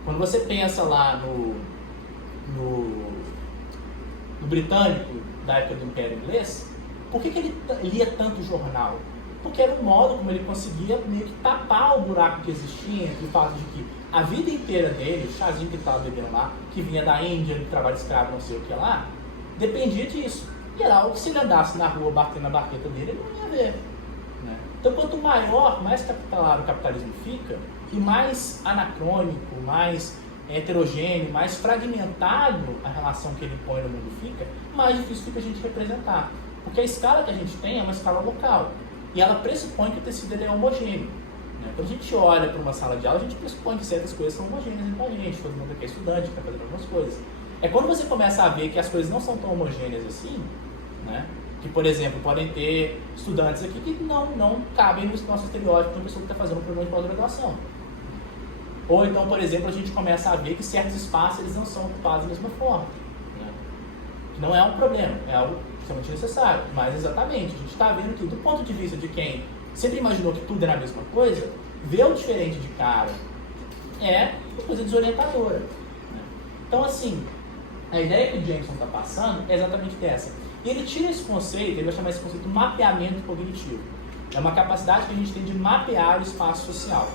Quando você pensa lá no britânico da época do Império Inglês, por que ele lia tanto jornal? Porque era o modo como ele conseguia meio que tapar o buraco que existia entre o fato de que a vida inteira dele, o chazinho que ele estava bebendo lá, que vinha da Índia, do trabalho escravo, não sei o que lá, dependia disso. E era algo que se ele andasse na rua batendo na baqueta dele, ele não ia ver, né? Então quanto maior, mais capitular o capitalismo fica, e mais anacrônico, mais heterogêneo, mais fragmentado a relação que ele põe no mundo fica, mais difícil fica a gente representar. Porque a escala que a gente tem é uma escala local. E ela pressupõe que o tecido é homogêneo, né? Quando a gente olha para uma sala de aula, a gente pressupõe que certas coisas são homogêneas entre a gente. Todo mundo aqui é estudante, está fazendo algumas coisas. É quando você começa a ver que as coisas não são tão homogêneas assim, né? Que, por exemplo, podem ter estudantes aqui que não cabem no nosso estereótipo de uma pessoa que está fazendo um programa de pós-graduação. Ou então, por exemplo, a gente começa a ver que certos espaços eles não são ocupados da mesma forma, né? Que não é um problema, é algo extremamente necessário, mas exatamente, a gente está vendo que do ponto de vista de quem sempre imaginou que tudo era a mesma coisa, ver o diferente de cara é uma coisa desorientadora, né? Então, assim, a ideia que o Jameson está passando é exatamente dessa. E ele tira esse conceito, ele vai chamar esse conceito de mapeamento cognitivo. É uma capacidade que a gente tem de mapear o espaço social.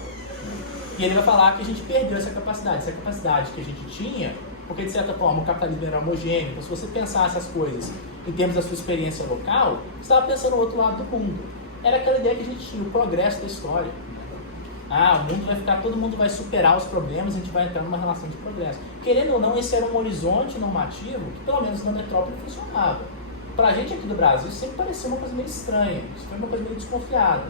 E ele vai falar que a gente perdeu essa capacidade que a gente tinha, porque de certa forma o capitalismo era homogêneo. Então se você pensasse as coisas em termos da sua experiência local, você estava pensando no outro lado do mundo. Era aquela ideia que a gente tinha, o progresso da história. Ah, o mundo vai ficar, todo mundo vai superar os problemas, a gente vai entrar numa relação de progresso. Querendo ou não, esse era um horizonte normativo que pelo menos na metrópole funcionava. Pra gente aqui do Brasil, isso sempre parecia uma coisa meio estranha, isso foi uma coisa meio desconfiada,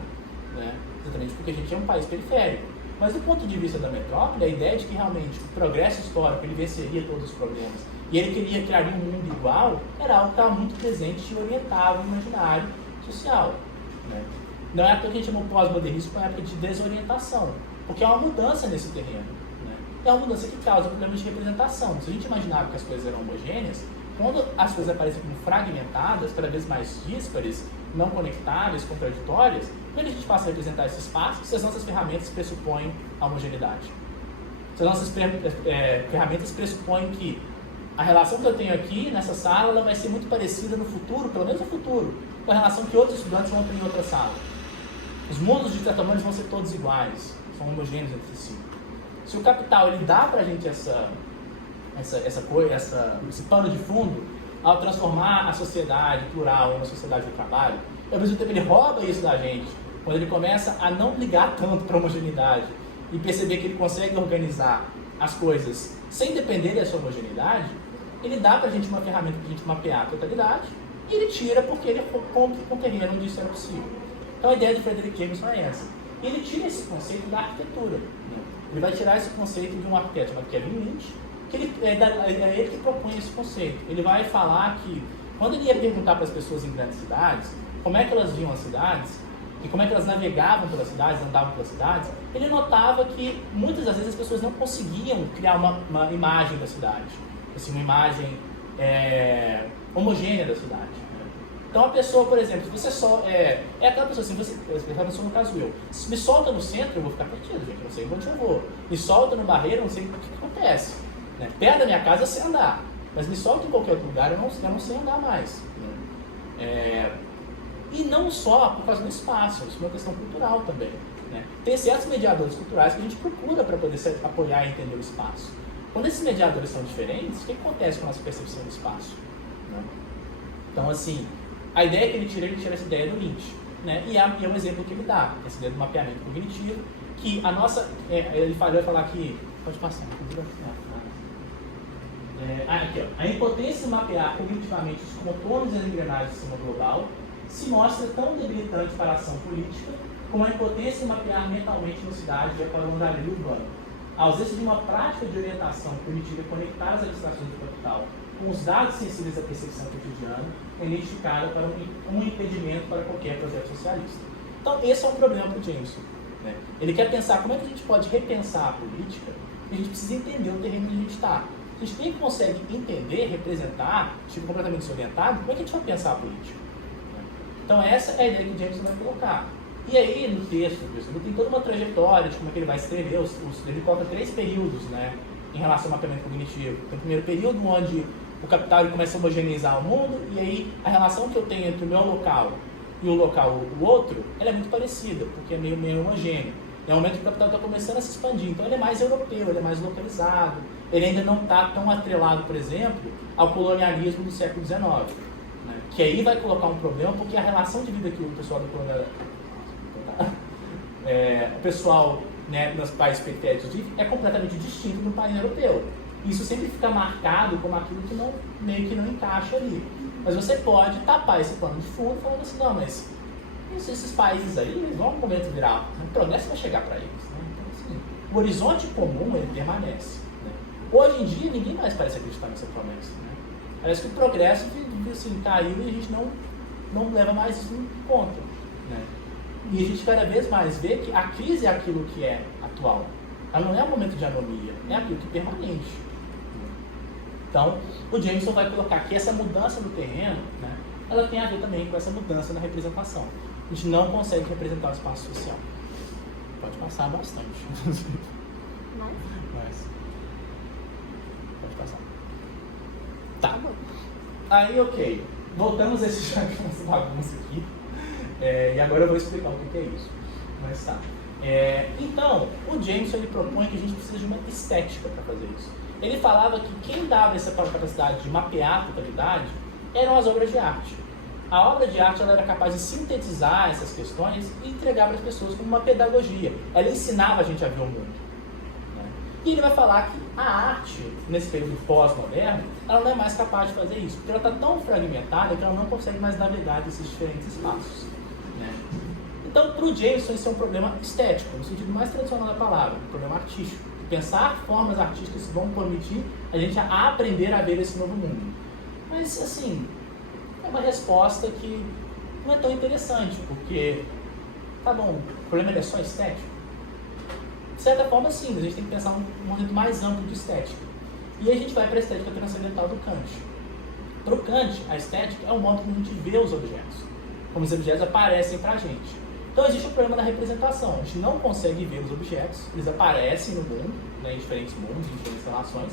né? Exatamente porque a gente é um país periférico. Mas do ponto de vista da metrópole, a ideia de que realmente o progresso histórico ele venceria todos os problemas e ele queria criar um mundo igual, era algo que estava muito presente e orientava o imaginário social. Né? Não é à toa que a gente chama o pós-modernismo uma época de desorientação, porque é uma mudança nesse terreno. Né? É uma mudança que causa problemas de representação. Se a gente imaginava que as coisas eram homogêneas, quando as coisas aparecem como fragmentadas, cada vez mais díspares, não conectáveis, contraditórias, como é que a gente passa a representar esse espaço se as nossas ferramentas pressupõem a homogeneidade? Se as nossas ferramentas pressupõem que a relação que eu tenho aqui nessa sala ela vai ser muito parecida no futuro, pelo menos no futuro, com a relação que outros estudantes vão ter em outra sala. Os mundos de certa maneira vão ser todos iguais, são homogêneos entre si. Se o capital ele dá pra gente esse pano de fundo, ao transformar a sociedade plural em uma sociedade do trabalho, ao mesmo tempo ele rouba isso da gente, quando ele começa a não ligar tanto para a homogeneidade e perceber que ele consegue organizar as coisas sem depender dessa homogeneidade, ele dá pra gente uma ferramenta para a gente mapear a totalidade e ele tira porque ele compra com terreno onde isso era possível. Então a ideia de Frederick Jameson é essa. E ele tira esse conceito da arquitetura. Né? Ele vai tirar esse conceito de um arquiteto chamado Kevin Lynch, que é ele que propõe esse conceito. Ele vai falar que, quando ele ia perguntar para as pessoas em grandes cidades, como é que elas viam as cidades, e como é que elas navegavam pelas cidades, andavam pelas cidades, ele notava que, muitas das vezes, as pessoas não conseguiam criar uma imagem da cidade, assim, uma imagem homogênea da cidade. Né? Então, a pessoa, por exemplo, se você só... É aquela pessoa assim, aquela pessoa, no caso eu, se me solta no centro, eu vou ficar perdido, gente, eu não sei onde eu vou. Me solta no barreiro, eu não sei o que acontece. Né? Perto da minha casa eu sei andar, mas me solta em qualquer outro lugar, eu não sei andar mais. Né? E não só por causa do espaço, isso é uma questão cultural também. Né? Tem certos mediadores culturais que a gente procura para poder apoiar e entender o espaço. Quando esses mediadores são diferentes, o que acontece com a nossa percepção do espaço? Né? Então, assim, a ideia que ele tira essa ideia do Lynch. Né? E é um exemplo que ele dá, essa ideia do mapeamento cognitivo, que a nossa... ele vai falar que... Pode passar, aqui, ó. A impotência de mapear cognitivamente os contornos das engrenagens do sistema global se mostra tão debilitante para a ação política como a impotência de mapear mentalmente uma cidade para o andarilho urbano. A ausência de uma prática de orientação cognitiva conectar as abstrações do capital com os dados sensíveis da percepção cotidiana é identificada para um impedimento para qualquer projeto socialista. Então, esse é um problema para o Jameson. Né? Ele quer pensar como é que a gente pode repensar a política, e a gente precisa entender o terreno onde a gente está. Se a gente nem consegue entender, representar, tipo completamente desorientado, como é que a gente vai pensar a política? Então essa é a ideia que o Jameson vai colocar. E aí no texto, tem toda uma trajetória de como é que ele vai escrever, ele coloca 3 períodos, né, em relação ao mapeamento cognitivo. Tem o primeiro período onde o capital ele começa a homogeneizar o mundo, e aí a relação que eu tenho entre o meu local e o local do outro, ela é muito parecida, porque é meio homogêneo. É o momento que o capital está começando a se expandir, então ele é mais europeu, ele é mais localizado, ele ainda não está tão atrelado, por exemplo, ao colonialismo do século XIX, né? Que aí vai colocar um problema, porque a relação de vida que o pessoal do colonialismo, o pessoal, né, nos países periféricos é completamente distinto do país europeu. Isso sempre fica marcado como aquilo que meio que não encaixa ali. Mas você pode tapar esse pano de fundo falando assim, não, mas esses países aí, eles vão um momento virar, o progresso vai chegar para eles. Né? Então, assim, o horizonte comum, ele permanece. Né? Hoje em dia, ninguém mais parece acreditar nessa promessa. Né? Parece que o progresso assim, caiu e a gente não leva mais isso em conta. Né? E a gente cada vez mais vê que a crise é aquilo que é atual. Ela não é um momento de anomia, é aquilo que é permanente. Então, o Jameson vai colocar que essa mudança no terreno, né, ela tem a ver também com essa mudança na representação. A gente não consegue representar o espaço social. Pode passar bastante. Mas pode passar. Tá. Aí, ok. Voltamos a esse bagunça aqui. E agora eu vou explicar o que é isso. Mas tá. Então, o Jameson ele propõe que a gente precisa de uma estética para fazer isso. Ele falava que quem dava essa capacidade de mapear a totalidade eram as obras de arte. A obra de arte ela era capaz de sintetizar essas questões e entregar para as pessoas como uma pedagogia. Ela ensinava a gente a ver o mundo. Né? E ele vai falar que a arte, nesse período pós-moderno, ela não é mais capaz de fazer isso, porque ela está tão fragmentada que ela não consegue mais navegar desses diferentes espaços. Né? Então, para o Jameson, isso é um problema estético, no sentido mais tradicional da palavra, um problema artístico. Pensar formas artísticas que vão permitir a gente a aprender a ver esse novo mundo. Mas, assim, é uma resposta que não é tão interessante, porque, tá bom, o problema é só estético? De certa forma, sim, a gente tem que pensar um momento mais amplo de estética. E aí a gente vai para a estética transcendental do Kant. Para o Kant, a estética é o modo como a gente vê os objetos, como os objetos aparecem para a gente. Então existe o problema da representação, a gente não consegue ver os objetos, eles aparecem no mundo, né, em diferentes mundos, em diferentes relações,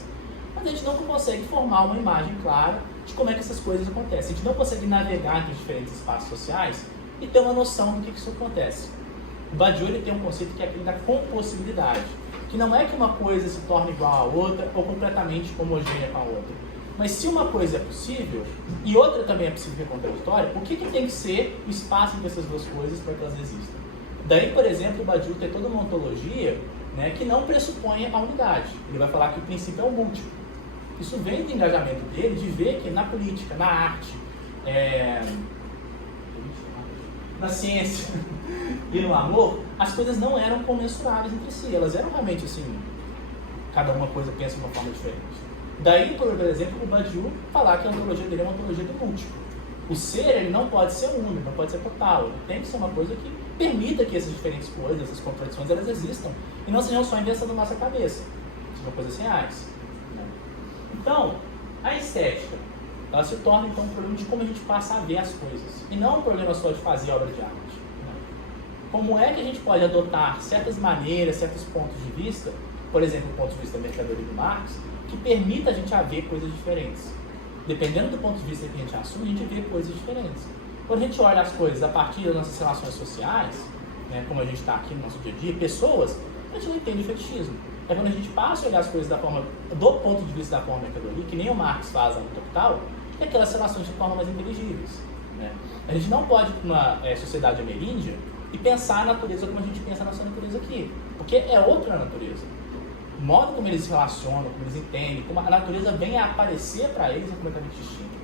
mas a gente não consegue formar uma imagem clara de como é que essas coisas acontecem. A gente não consegue navegar entre os diferentes espaços sociais e ter uma noção do que isso acontece. O Badiou ele tem um conceito que é aquele da compossibilidade, que não é que uma coisa se torne igual à outra ou completamente homogênea com a outra. Mas se uma coisa é possível e outra também é possível e contraditória, o que tem que ser o espaço entre essas duas coisas para que elas existam? Daí, por exemplo, o Badiou tem toda uma ontologia, né, que não pressupõe a unidade. Ele vai falar que o princípio é o múltiplo. Isso vem do engajamento dele de ver que na política, na arte, na ciência e no amor, as coisas não eram comensuráveis entre si. Elas eram realmente assim, cada uma coisa pensa de uma forma diferente. Daí, por exemplo, o Badiou falar que a ontologia dele é uma ontologia do múltiplo. O ser, ele não pode ser único, não pode ser total. Ele tem que ser uma coisa que permita que essas diferentes coisas, essas contradições, elas existam. E não sejam só invenção da nossa cabeça. Sejam coisas reais. Então, a estética, ela se torna então um problema de como a gente passa a ver as coisas. E não um problema só de fazer obra de arte. Como é que a gente pode adotar certas maneiras, certos pontos de vista, por exemplo, o ponto de vista da mercadoria do Marx, que permita a gente a ver coisas diferentes. Dependendo do ponto de vista que a gente assume, a gente vê coisas diferentes. Quando a gente olha as coisas a partir das nossas relações sociais, né, como a gente está aqui no nosso dia a dia, pessoas, a gente não entende o fetichismo. É quando a gente passa a olhar as coisas do ponto de vista da forma mercadoria, que nem o Marx faz no Capital, que aquelas relações se tornam mais inteligíveis. Né? A gente não pode ir para uma sociedade ameríndia e pensar a natureza como a gente pensa a nossa natureza aqui, porque é outra natureza. O modo como eles se relacionam, como eles entendem, como a natureza vem a aparecer para eles é completamente distinto.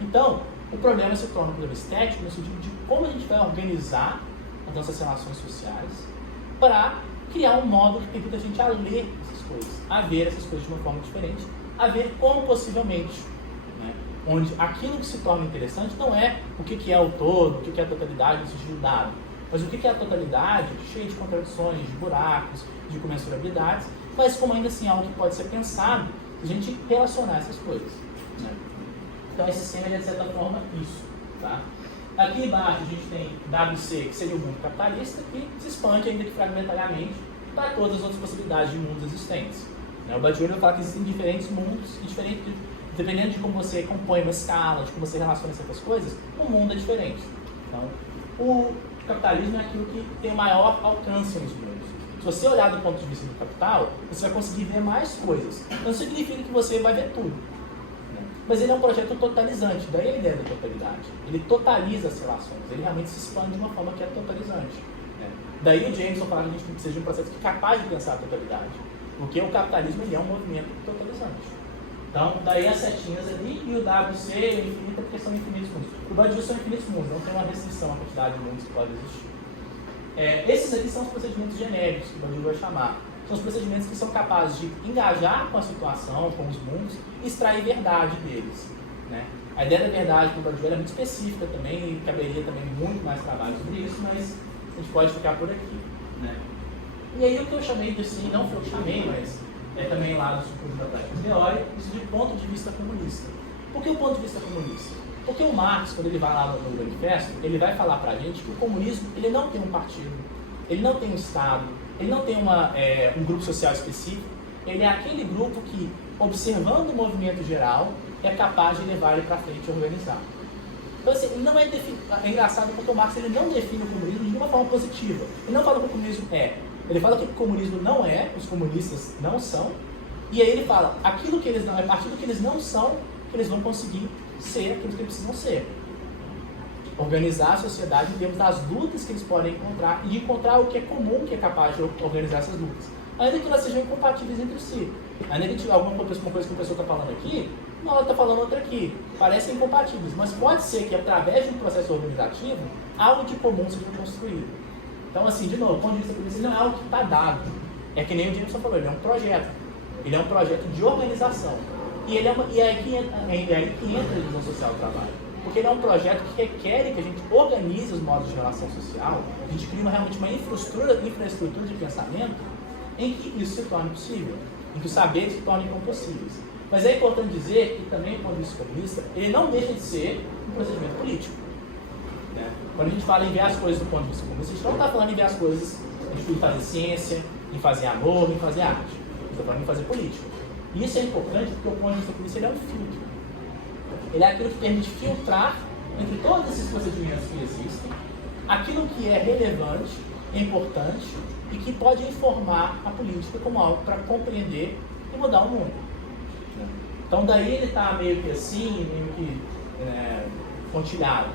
Então, o problema se torna um problema estético no sentido de como a gente vai organizar as nossas relações sociais para criar um modo que permita a gente a ler essas coisas, a ver essas coisas de uma forma diferente, a ver como possivelmente. Né? Onde aquilo que se torna interessante não é o que é o todo, o que é a totalidade no sentido dado, mas o que é a totalidade, cheia de contradições, de buracos, de comensurabilidades, mas como ainda assim algo que pode ser pensado, a gente relacionar essas coisas. Né? Então esse sistema é de certa forma isso. Tá? Aqui embaixo a gente tem WC, que seria o mundo capitalista, que se expande ainda que fragmentariamente para todas as outras possibilidades de mundos existentes. Né? O Badiou vai falar que existem diferentes mundos, dependendo de como você compõe uma escala, de como você relaciona certas coisas, o mundo é diferente. Então, o capitalismo é aquilo que tem maior alcance nos mundos. Se você olhar do ponto de vista do capital, você vai conseguir ver mais coisas. Não significa que você vai ver tudo. Né? Mas ele é um projeto totalizante, daí a ideia da totalidade. Ele totaliza as relações, ele realmente se expande de uma forma que é totalizante. Né? Daí o Jameson fala que a gente precisa de um processo que é capaz de pensar a totalidade. Porque o capitalismo ele é um movimento totalizante. Então, daí as setinhas ali e o WC é infinito porque são infinitos mundos. O Badiou são infinitos mundos, não tem uma restrição à quantidade de mundos que pode existir. Esses aqui são os procedimentos genéricos que o Badiou vai chamar. São os procedimentos que são capazes de engajar com a situação, com os mundos e extrair verdade deles. Né? A ideia da verdade do Badiou é muito específica também e caberia também muito mais trabalho sobre isso, mas a gente pode ficar por aqui. Né? E aí o que eu chamei de assim, não foi eu que chamei, mas é também lá do Subcurso da Prática Teórica, isso de ponto de vista comunista. Por que o ponto de vista comunista? Porque o Marx, quando ele vai lá no manifesto, ele vai falar pra gente que o comunismo ele não tem um partido, ele não tem um Estado, ele não tem um grupo social específico, ele é aquele grupo que, observando o movimento geral, é capaz de levar ele para frente e organizar. Então, assim, ele não é engraçado porque o Marx ele não define o comunismo de uma forma positiva. Ele não fala que o comunismo é. Ele fala que o comunismo não é, os comunistas não são, e aí ele fala, aquilo que eles não, a partir do que eles não são, que eles vão conseguir ser aquilo que eles precisam ser. Organizar a sociedade em termos das lutas que eles podem encontrar e encontrar o que é comum que é capaz de organizar essas lutas. Ainda que elas sejam incompatíveis entre si. Ainda que tiver alguma coisa que uma pessoa está falando aqui, não, ela está falando outra aqui. Parecem incompatíveis, mas pode ser que através de um processo organizativo, algo de comum seja construído. Então, assim, de novo, o ponto de vista político não é algo que está dado. É que nem o Jameson falou, ele é um projeto. Ele é um projeto de organização. E é aí que entra a divisão social do trabalho. Porque ele é um projeto que requer que a gente organize os modos de relação social, a gente cria realmente uma infraestrutura de pensamento em que isso se torne possível, em que os saberes se tornem possíveis. Mas é importante dizer que também o ponto de vista comunista, ele não deixa de ser um procedimento político. Né? Quando a gente fala em ver as coisas do ponto de vista comunista, a gente não está falando em ver as coisas em fazer ciência, em fazer amor, em fazer arte. A gente está falando em fazer política. E isso é importante porque o ponto de vista comunista ele é um filtro. Ele é aquilo que permite filtrar entre todos esses procedimentos que existem, aquilo que é relevante, importante e que pode informar a política como algo para compreender e mudar o mundo. Então daí ele está meio que assim, meio que pontilhado.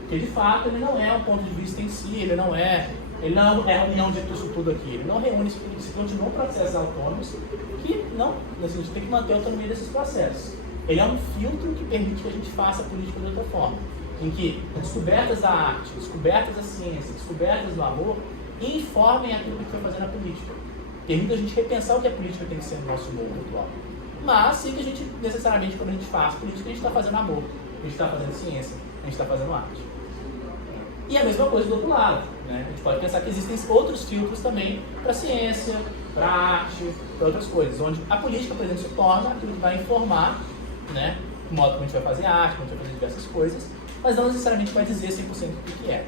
Porque de fato ele não é um ponto de vista em si, ele não é a união de tudo aqui, ele não reúne isso tudo, se continuam processos autônomos que não, assim, a gente tem que manter a autonomia desses processos. Ele é um filtro que permite que a gente faça a política de outra forma, em que descobertas da arte, descobertas da ciência, descobertas do amor informem aquilo que a gente vai fazer na política. Permite a gente repensar o que a política tem que ser no nosso mundo atual. Mas sim que a gente, necessariamente, quando a gente faz política, a gente está fazendo amor, a gente está fazendo ciência, a gente está fazendo arte. E a mesma coisa do outro lado, né? A gente pode pensar que existem outros filtros também para a ciência, para a arte, para outras coisas, onde a política, por exemplo, se torna aquilo que vai informar, né, o modo como a gente vai fazer arte, como a gente vai fazer diversas coisas, mas não necessariamente vai dizer 100% o que é.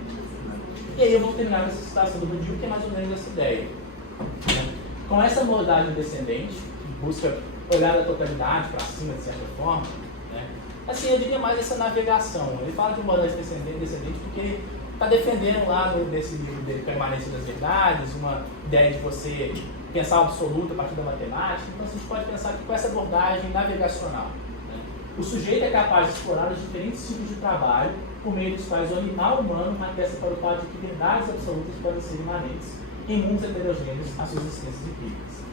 E aí eu vou terminar nessa citação do Bourdieu, que é mais ou menos essa ideia. Né? Com essa modalidade descendente, que busca olhar a totalidade para cima, de certa forma, né? Assim, eu diria mais essa navegação. Ele fala de modalidade descendente porque ele está defendendo lá nesse livro dele, Permanência das Verdades, uma ideia de você pensar o absoluto a partir da matemática. Então, a gente pode pensar que com essa abordagem navegacional, né, o sujeito é capaz de explorar os diferentes tipos de trabalho por meio dos quais o animal humano atesta para o fato de que verdades absolutas podem ser imanentes em mundos heterogêneos às suas existências empíricas.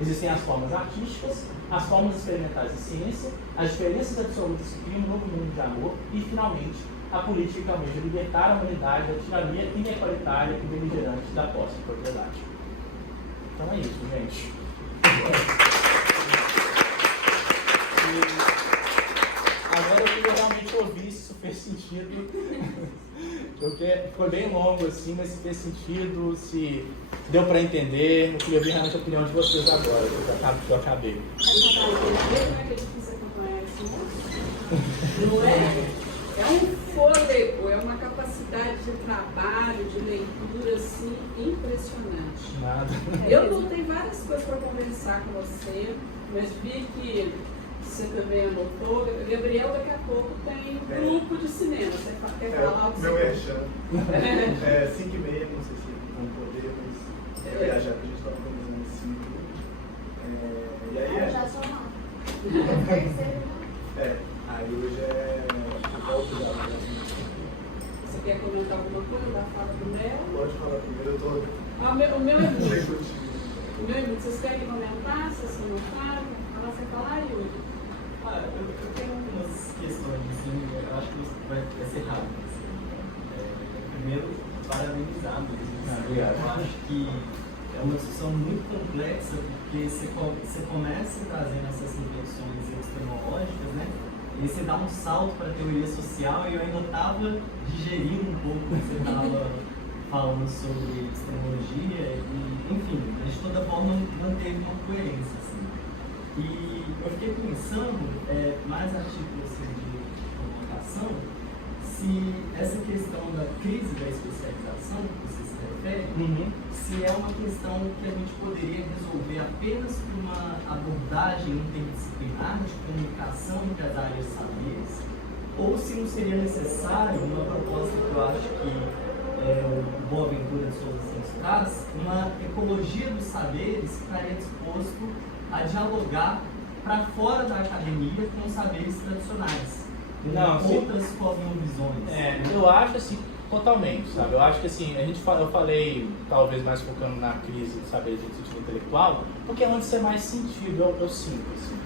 Existem as formas artísticas, as formas experimentais de ciência, as diferenças absolutas que criam um novo mundo de amor e, finalmente, a política que almeja libertar a humanidade da tirania inequalitária e beligerante da posse de propriedade. Então é isso, gente. Agora eu queria realmente ouvir se isso fez sentido. Porque foi bem longo assim, mas se fez sentido, se deu para entender. Eu queria ver realmente a opinião de vocês agora, que eu acabei. Não é? É um fôlego, é uma capacidade de trabalho, de leitura, assim, impressionante. Nada. Eu notei várias coisas para conversar com você, mas vi que você também anotou. Gabriel, daqui a pouco tem um grupo de cinema. Você quer falar o que meu você merchan. É 5h30, não sei se vão poder, mas a gente está organizando 5. E aí Já sou mal. aí hoje é volta já. Você quer comentar alguma coisa da fala do Mel? Pode falar primeiro, eu tô. O meu é muito. O meu é muito. Vocês querem comentar? Se você não fala, você fala aí hoje. Eu tenho algumas questões, assim, eu acho que vai ser rápido. Assim. Primeiro, parabenizar mesmo. Obrigado. Eu acho que é uma discussão muito complexa, porque você começa trazendo essas reflexões epistemológicas, né? E você dá um salto para a teoria social, e eu ainda estava digerindo um pouco o que você estava falando sobre epistemologia, e, enfim, mas de toda forma manteve uma coerência. Assim. E eu fiquei pensando, mais a título assim, de comunicação, se essa questão da crise da especialização, que você se refere, se é uma questão que a gente poderia resolver apenas com uma abordagem interdisciplinar de comunicação entre as áreas de saberes, ou se não seria necessário uma proposta que eu acho que o Boaventura de Souza Santos traz, uma ecologia dos saberes que estaria disposto a dialogar para fora da academia com os saberes tradicionais, com outras cosmovisões. Eu acho assim, totalmente, sabe? Eu acho que assim, eu falei, talvez mais focando na crise do saber de sentido intelectual, porque é onde você mais sentido, eu sinto, assim.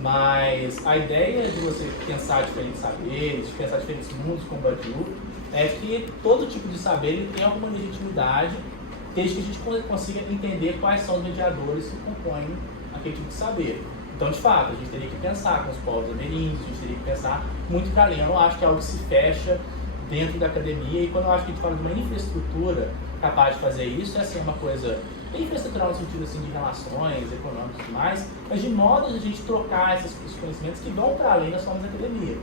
Mas a ideia de você pensar diferentes saberes, de pensar diferentes mundos como o Badiou, é que todo tipo de saber ele tem alguma legitimidade, desde que a gente consiga entender quais são os mediadores que compõem aquele tipo de saber. Então, de fato, a gente teria que pensar com os povos ameríndios, a gente teria que pensar muito para além. Eu não acho que é algo que se fecha dentro da academia, e quando eu acho que a gente fala de uma infraestrutura capaz de fazer isso, é assim, uma coisa infraestrutural no sentido assim, de relações econômicas e tudo mais, mas de modo de a gente trocar esses conhecimentos que vão para além das formas da academia.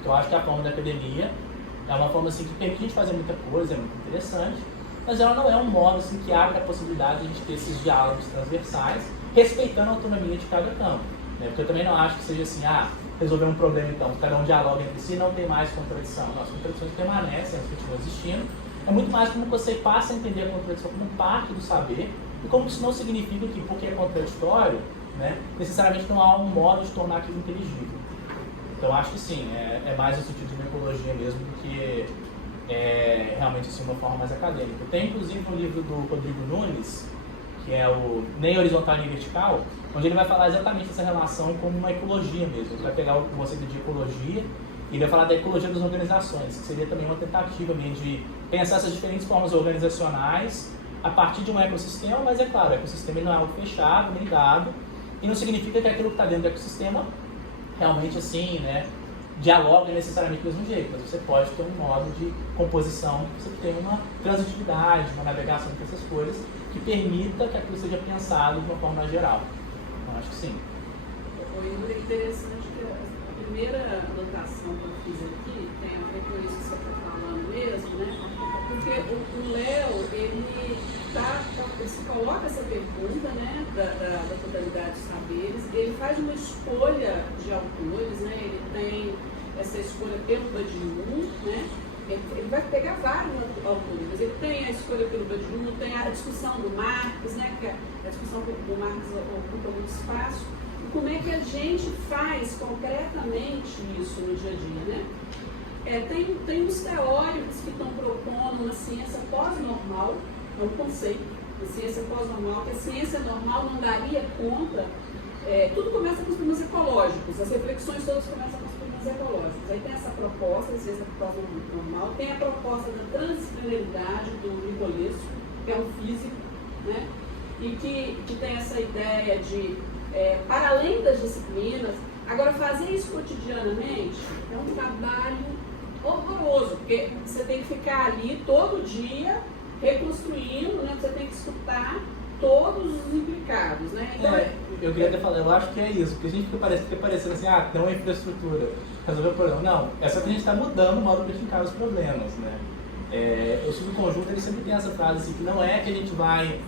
Então, eu acho que a forma da academia é uma forma assim, que permite a gente fazer muita coisa, é muito interessante, mas ela não é um modo assim, que abre a possibilidade de a gente ter esses diálogos transversais, respeitando a autonomia de cada campo. Né? Porque eu também não acho que seja assim, resolver um problema então, cada um dialoga entre si e não tem mais contradição. Não, as contradições permanecem, elas continuam existindo. É muito mais como você passa a entender a contradição como parte do saber, e como isso não significa que, porque é contraditório, né, necessariamente não há um modo de tornar aquilo inteligível. Então acho que sim, é mais no sentido de uma ecologia mesmo do que realmente assim, uma forma mais acadêmica. Tem inclusive um livro do Rodrigo Nunes, que é o Nem Horizontal Nem Vertical, onde ele vai falar exatamente dessa relação como uma ecologia mesmo. Ele vai pegar o conceito de ecologia e vai falar da ecologia das organizações, que seria também uma tentativa mesmo de pensar essas diferentes formas organizacionais a partir de um ecossistema, mas é claro, o ecossistema não é algo fechado, nem dado, e não significa que aquilo que está dentro do ecossistema realmente assim, né, dialoga necessariamente do mesmo jeito, mas você pode ter um modo de composição, que você tem uma transitividade, uma navegação entre essas coisas, que permita que aquilo seja pensado de uma forma mais geral. Então, acho que sim. Foi interessante que a primeira anotação que eu fiz aqui tem a ver com isso que você está falando mesmo, né? Porque o Léo, ele se coloca essa pergunta, né, da totalidade dos saberes, ele faz uma escolha de autores, né? Ele tem essa escolha pelo Badiou, né? Ele vai pegar vários autores, mas ele tem a escolha pelo Badiou, tem a discussão do Marx, né, que a discussão do Marx ocupa muito espaço. E como é que a gente faz concretamente isso no dia a dia, né? Tem os teóricos que estão propondo uma ciência pós-normal, é um conceito, a ciência pós-normal, que a ciência normal não daria conta. Tudo começa com os problemas ecológicos, as reflexões todas começam com os problemas ecológicos. Aí tem essa proposta da ciência pós-normal, tem a proposta da transdisciplinaridade do Nicolesco, que é um físico, né? E que tem essa ideia de, para além das disciplinas, agora fazer isso cotidianamente é um trabalho horroroso, porque você tem que ficar ali todo dia reconstruindo, né? Você tem que escutar todos os implicados, né? Então, eu queria até falar, eu acho que é isso, porque a gente fica parecendo assim, tem uma infraestrutura, resolver o problema. Não, é só que a gente está mudando o modo de encarar os problemas, né? O subconjunto, ele sempre tem essa frase assim, que não é que a gente vai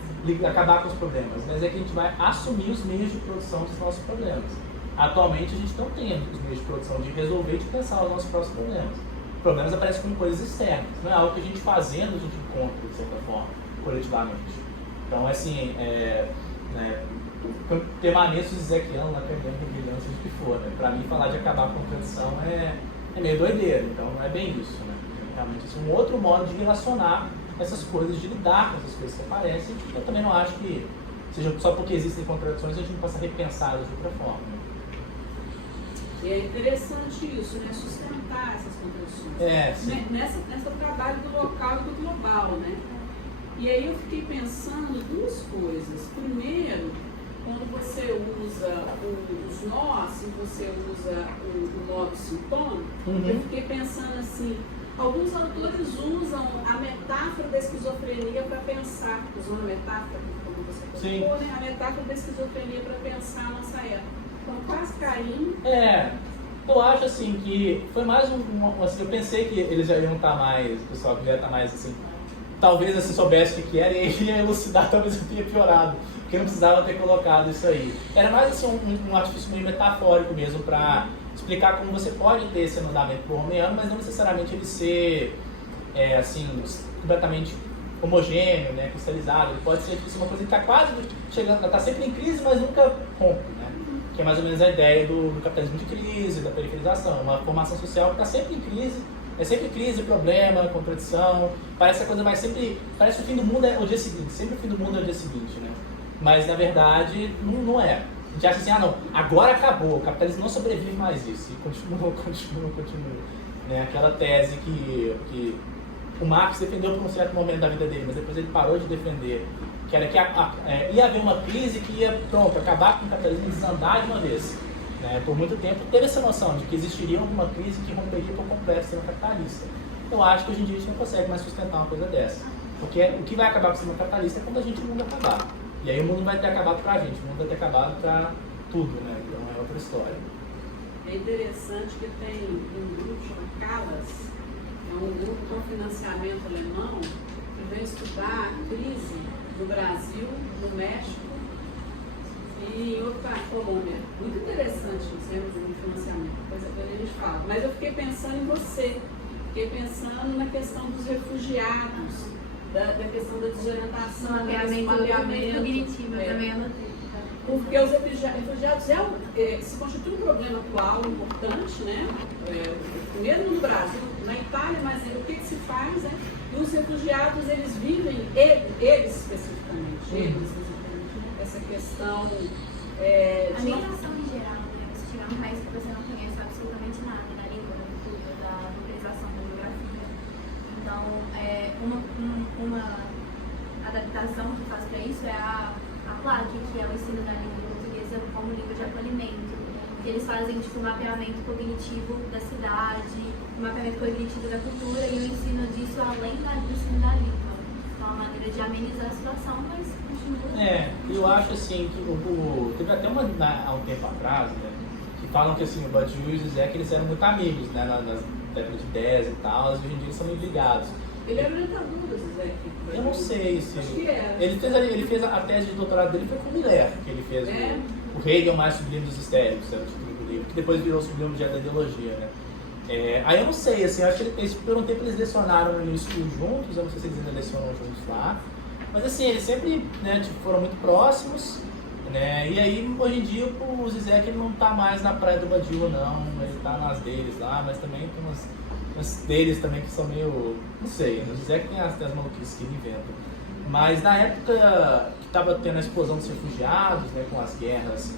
acabar com os problemas, mas é que a gente vai assumir os meios de produção dos nossos problemas. Atualmente, a gente não tem os meios de produção de resolver e de pensar os nossos próprios problemas. Problemas aparecem como coisas externas, não é algo que a gente fazendo, a gente encontra, de certa forma, coletivamente. Então, assim, permaneço ezequiano na acadêmica brilhante, seja o que for, né? Para mim, falar de acabar com a contradição é meio doideira, então não é bem isso, né? Realmente, assim, um outro modo de relacionar essas coisas, de lidar com essas coisas que aparecem, eu também não acho que seja só porque existem contradições a gente não possa repensá-las de outra forma. Né? E é interessante isso, né? Sustentar essas contradições. Nessa trabalho do local e do global, né? E aí eu fiquei pensando duas coisas. Primeiro, quando você usa os nós, e você usa o nó do sintoma, eu fiquei pensando assim, alguns autores usam a metáfora da esquizofrenia para pensar, usando a metáfora, como você colocou, né? A metáfora da esquizofrenia para pensar a nossa época. Então, quase caindo. Eu acho assim que foi mais assim, eu pensei que eles já iam estar mais, o pessoal que já ia estar mais assim, talvez assim soubesse o que era e aí ia elucidar, talvez eu tenha piorado, porque não precisava ter colocado isso aí. Era mais assim um artifício meio metafórico mesmo para explicar como você pode ter esse andamento borromeano, mas não necessariamente ele ser assim, completamente homogêneo, né, cristalizado. Ele pode ser uma coisa que está quase chegando, está sempre em crise, mas nunca rompe, né? Que é mais ou menos a ideia do capitalismo de crise, da periferização, uma formação social que está sempre em crise. É sempre crise, problema, contradição. Parece que a coisa vai sempre... Parece que o fim do mundo é o dia seguinte. Sempre o fim do mundo é o dia seguinte, né? Mas, na verdade, não é. gente acha assim, ah não, agora acabou, o capitalismo não sobrevive mais isso. E continua. Né? Aquela tese que o Marx defendeu por um certo momento da vida dele, mas depois ele parou de defender, que era que ia haver uma crise que ia, pronto, acabar com o capitalismo e desandar de uma vez. Né? Por muito tempo teve essa noção de que existiria alguma crise que romperia por completo o sistema capitalista. Eu acho que hoje em dia a gente não consegue mais sustentar uma coisa dessa. Porque o que vai acabar com o sistema capitalista é quando o mundo acabar. E aí o mundo vai ter acabado pra gente, o mundo vai ter acabado pra tudo, né? Então é outra história. É interessante que tem um grupo chamado CALAS, é um grupo com financiamento alemão, que vem estudar a crise no Brasil, no México e em outra Colômbia. Muito interessante isso, né, de financiamento, depois a gente fala. Mas eu fiquei pensando em você, fiquei pensando na questão dos refugiados, da questão da desorientação, do mapeamento cognitivo, eu também anotei. Porque os refugiados se constitui um problema atual importante, né? Primeiro no Brasil, na Itália, mas o que se faz é que os refugiados, eles vivem, eles especificamente, essa questão A migração em geral, né? Você chegar num país que você não conhece absolutamente nada da língua, da cultura, da localização, da geografia. Então, uma adaptação que faz para isso é a PLAC, que é o ensino da língua portuguesa como língua de acolhimento. Que eles fazem tipo, o mapeamento cognitivo da cidade, o mapeamento cognitivo da cultura e o ensino disso além do ensino da língua. Então, é uma maneira de amenizar a situação, mas continua. Eu acho assim que teve até há um tempo atrás, né, que falam que assim, o Badiou e o Zizek eles eram muito amigos, né, nas décadas de 10 e tal, e hoje em dia eles são meio ligados. Ele era orientador do Zizek. Eu não sei se... Acho que era. Ele fez a tese de doutorado dele foi com o Miller, que ele fez o Hegel mais sublime dos histéricos, era o título do livro, que depois virou o sublime objeto da ideologia, né. Aí eu não sei, assim, eu acho que eles, por um tempo eles lecionaram no início juntos, eu não sei se eles ainda lecionam juntos lá, mas assim, eles sempre, né, tipo, foram muito próximos, né, e aí hoje em dia o Zizek ele não tá mais na praia do Badiou não, ele tá nas deles lá, mas também tem umas deles também que são meio, não sei, o Zizek tem as maluquices que ele inventa, mas na época que tava tendo a explosão dos refugiados, né, com as guerras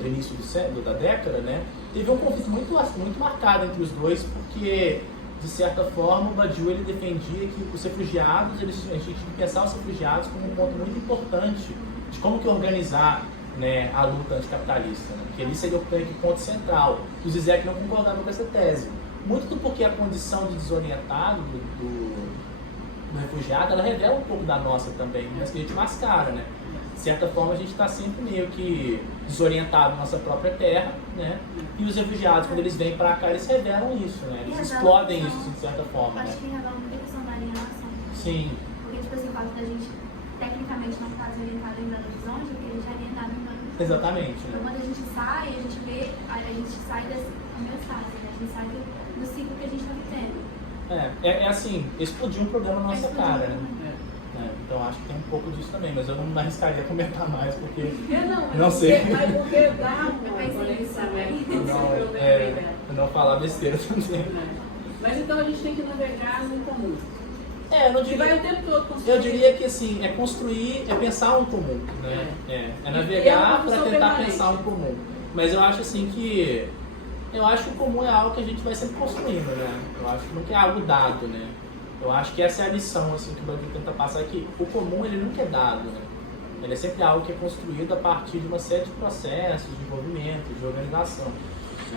do início da década, né, teve um conflito muito marcado entre os dois, porque, de certa forma, o Badiou ele defendia que os refugiados, a gente tinha que pensar os refugiados como um ponto muito importante de como que organizar, né, a luta anticapitalista, né, que ali seria o ponto central. O Zizek não concordava com essa tese. Muito porque a condição de desorientado do refugiado, ela revela um pouco da nossa também, mas que a gente mascara, né? De certa forma, a gente está sempre meio que desorientado na nossa própria terra, né? E os refugiados, quando eles vêm para cá, eles revelam isso, né? Eles explodem isso, de certa forma, Eu acho que revela muita questão da alienação. Sim. Porque, tipo assim, o fato da gente, tecnicamente, não estar desorientado em Belo Horizonte, é porque a gente é alienado em Belo Horizonte. Exatamente. Então, quando a gente sai, a gente sai dessa homeostase, né? A gente sai do ciclo que a gente está vivendo. É assim, explodiu um problema na nossa cara, né? Então acho que tem um pouco disso também, mas eu não me arriscaria a comentar mais, porque não sei. Mas porque dá uma conexão não falar besteira também. Mas então a gente tem que navegar no comum. Eu não diria, E vai o tempo todo construir. eu diria que assim, é construir, é pensar um comum, né? É navegar para tentar pensar um comum. Mas eu acho assim que eu acho que o comum é algo que a gente vai sempre construindo, né? Eu acho que nunca é algo dado, né? Eu acho que essa é a lição assim, que o Badiou tenta passar, é que o comum ele nunca é dado, né? Ele é sempre algo que é construído a partir de uma série de processos, de envolvimento, de organização.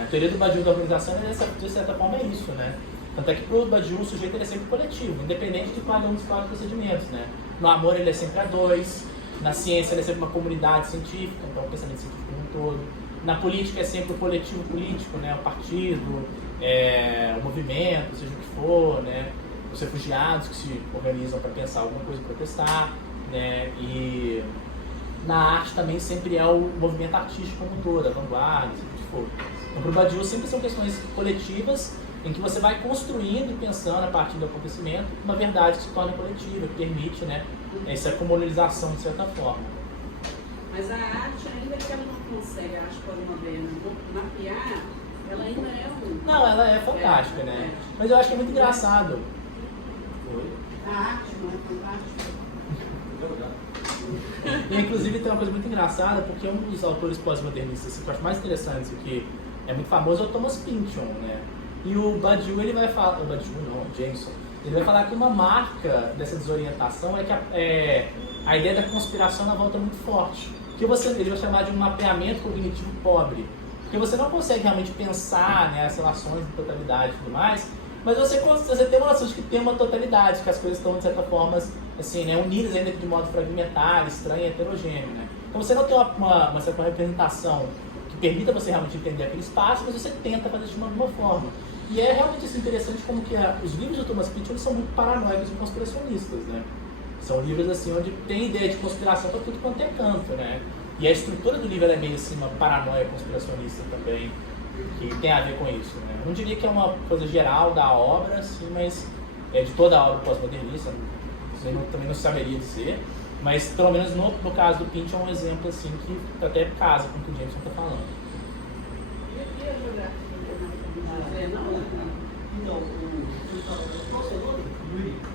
A teoria do Badiou da organização, de certa forma, é isso, né? Tanto é que para o Badiou o sujeito ele é sempre coletivo, independente de cada um dos quatro procedimentos, né? No amor ele é sempre a dois, na ciência ele é sempre uma comunidade científica, então o pensamento científico como um todo. Na política é sempre o coletivo político, né? O partido, o movimento, seja o que for, né? Os refugiados que se organizam para pensar alguma coisa e protestar, né? E na arte também sempre é o movimento artístico como um todo, a vanguarda, seja o que for. Então para o Badiou sempre são questões coletivas em que você vai construindo e pensando a partir do acontecimento uma verdade que se torna coletiva, que permite, né, essa comunalização de certa forma. Mas a arte, ainda que ela não consegue, a arte pós-moderna, mapear, ela ainda é um... Não, ela é fantástica, né? Mas eu acho que é muito engraçado. A arte não é fantástica? E inclusive tem uma coisa muito engraçada, porque um dos autores pós-modernistas que eu acho mais interessante, que é muito famoso, é o Thomas Pynchon, né? E o Badiou, ele vai falar, o Badiou não, o Jameson, ele vai falar que uma marca dessa desorientação é que a ideia da conspiração ela volta muito forte. Que ele vai chamar de um mapeamento cognitivo pobre. Porque você não consegue realmente pensar, né, as relações de totalidade e tudo mais, mas você tem uma noção de que tem uma totalidade, que as coisas estão, de certa forma, assim, né, unidas ainda de modo fragmentar, estranho e heterogêneo. Né? Então você não tem uma certa representação que permita você realmente entender aquele espaço, mas você tenta fazer isso de alguma forma. E é realmente assim, interessante como que os livros do Thomas Pynchon são muito paranoicos e conspiracionistas, né? São livros assim onde tem ideia de conspiração para tudo quanto é canto, né? E a estrutura do livro é meio assim uma paranoia conspiracionista também, que tem a ver com isso, né? Eu não diria que é uma coisa geral da obra, assim, mas é de toda a obra pós-modernista, também não saberia dizer, mas pelo menos no caso do Pynchon é um exemplo assim que até casa com o que o Jameson está falando. E a geografia? Então, qual o seu nome?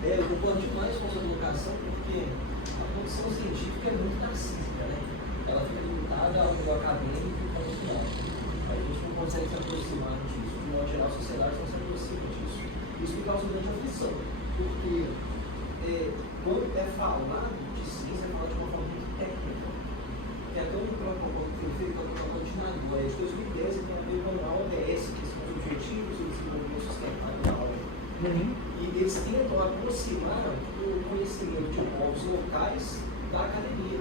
Eu concordo demais com a sua colocação, porque a produção científica é muito narcísica, né? Ela fica limitada ao nível acadêmico e convencional. A gente não consegue se aproximar disso. De modo geral, a sociedade não se aproxima disso. Isso me causa grande aflição, porque quando é falado de ciência, é falado de uma forma muito técnica. Tem até um protocolo que foi feito para o protocolo de Nagoya, de 2010, que tem a ver com a ODS, que são os Objetivos de Desenvolvimento Sustentável. E eles tentam aproximar o conhecimento de povos locais da academia.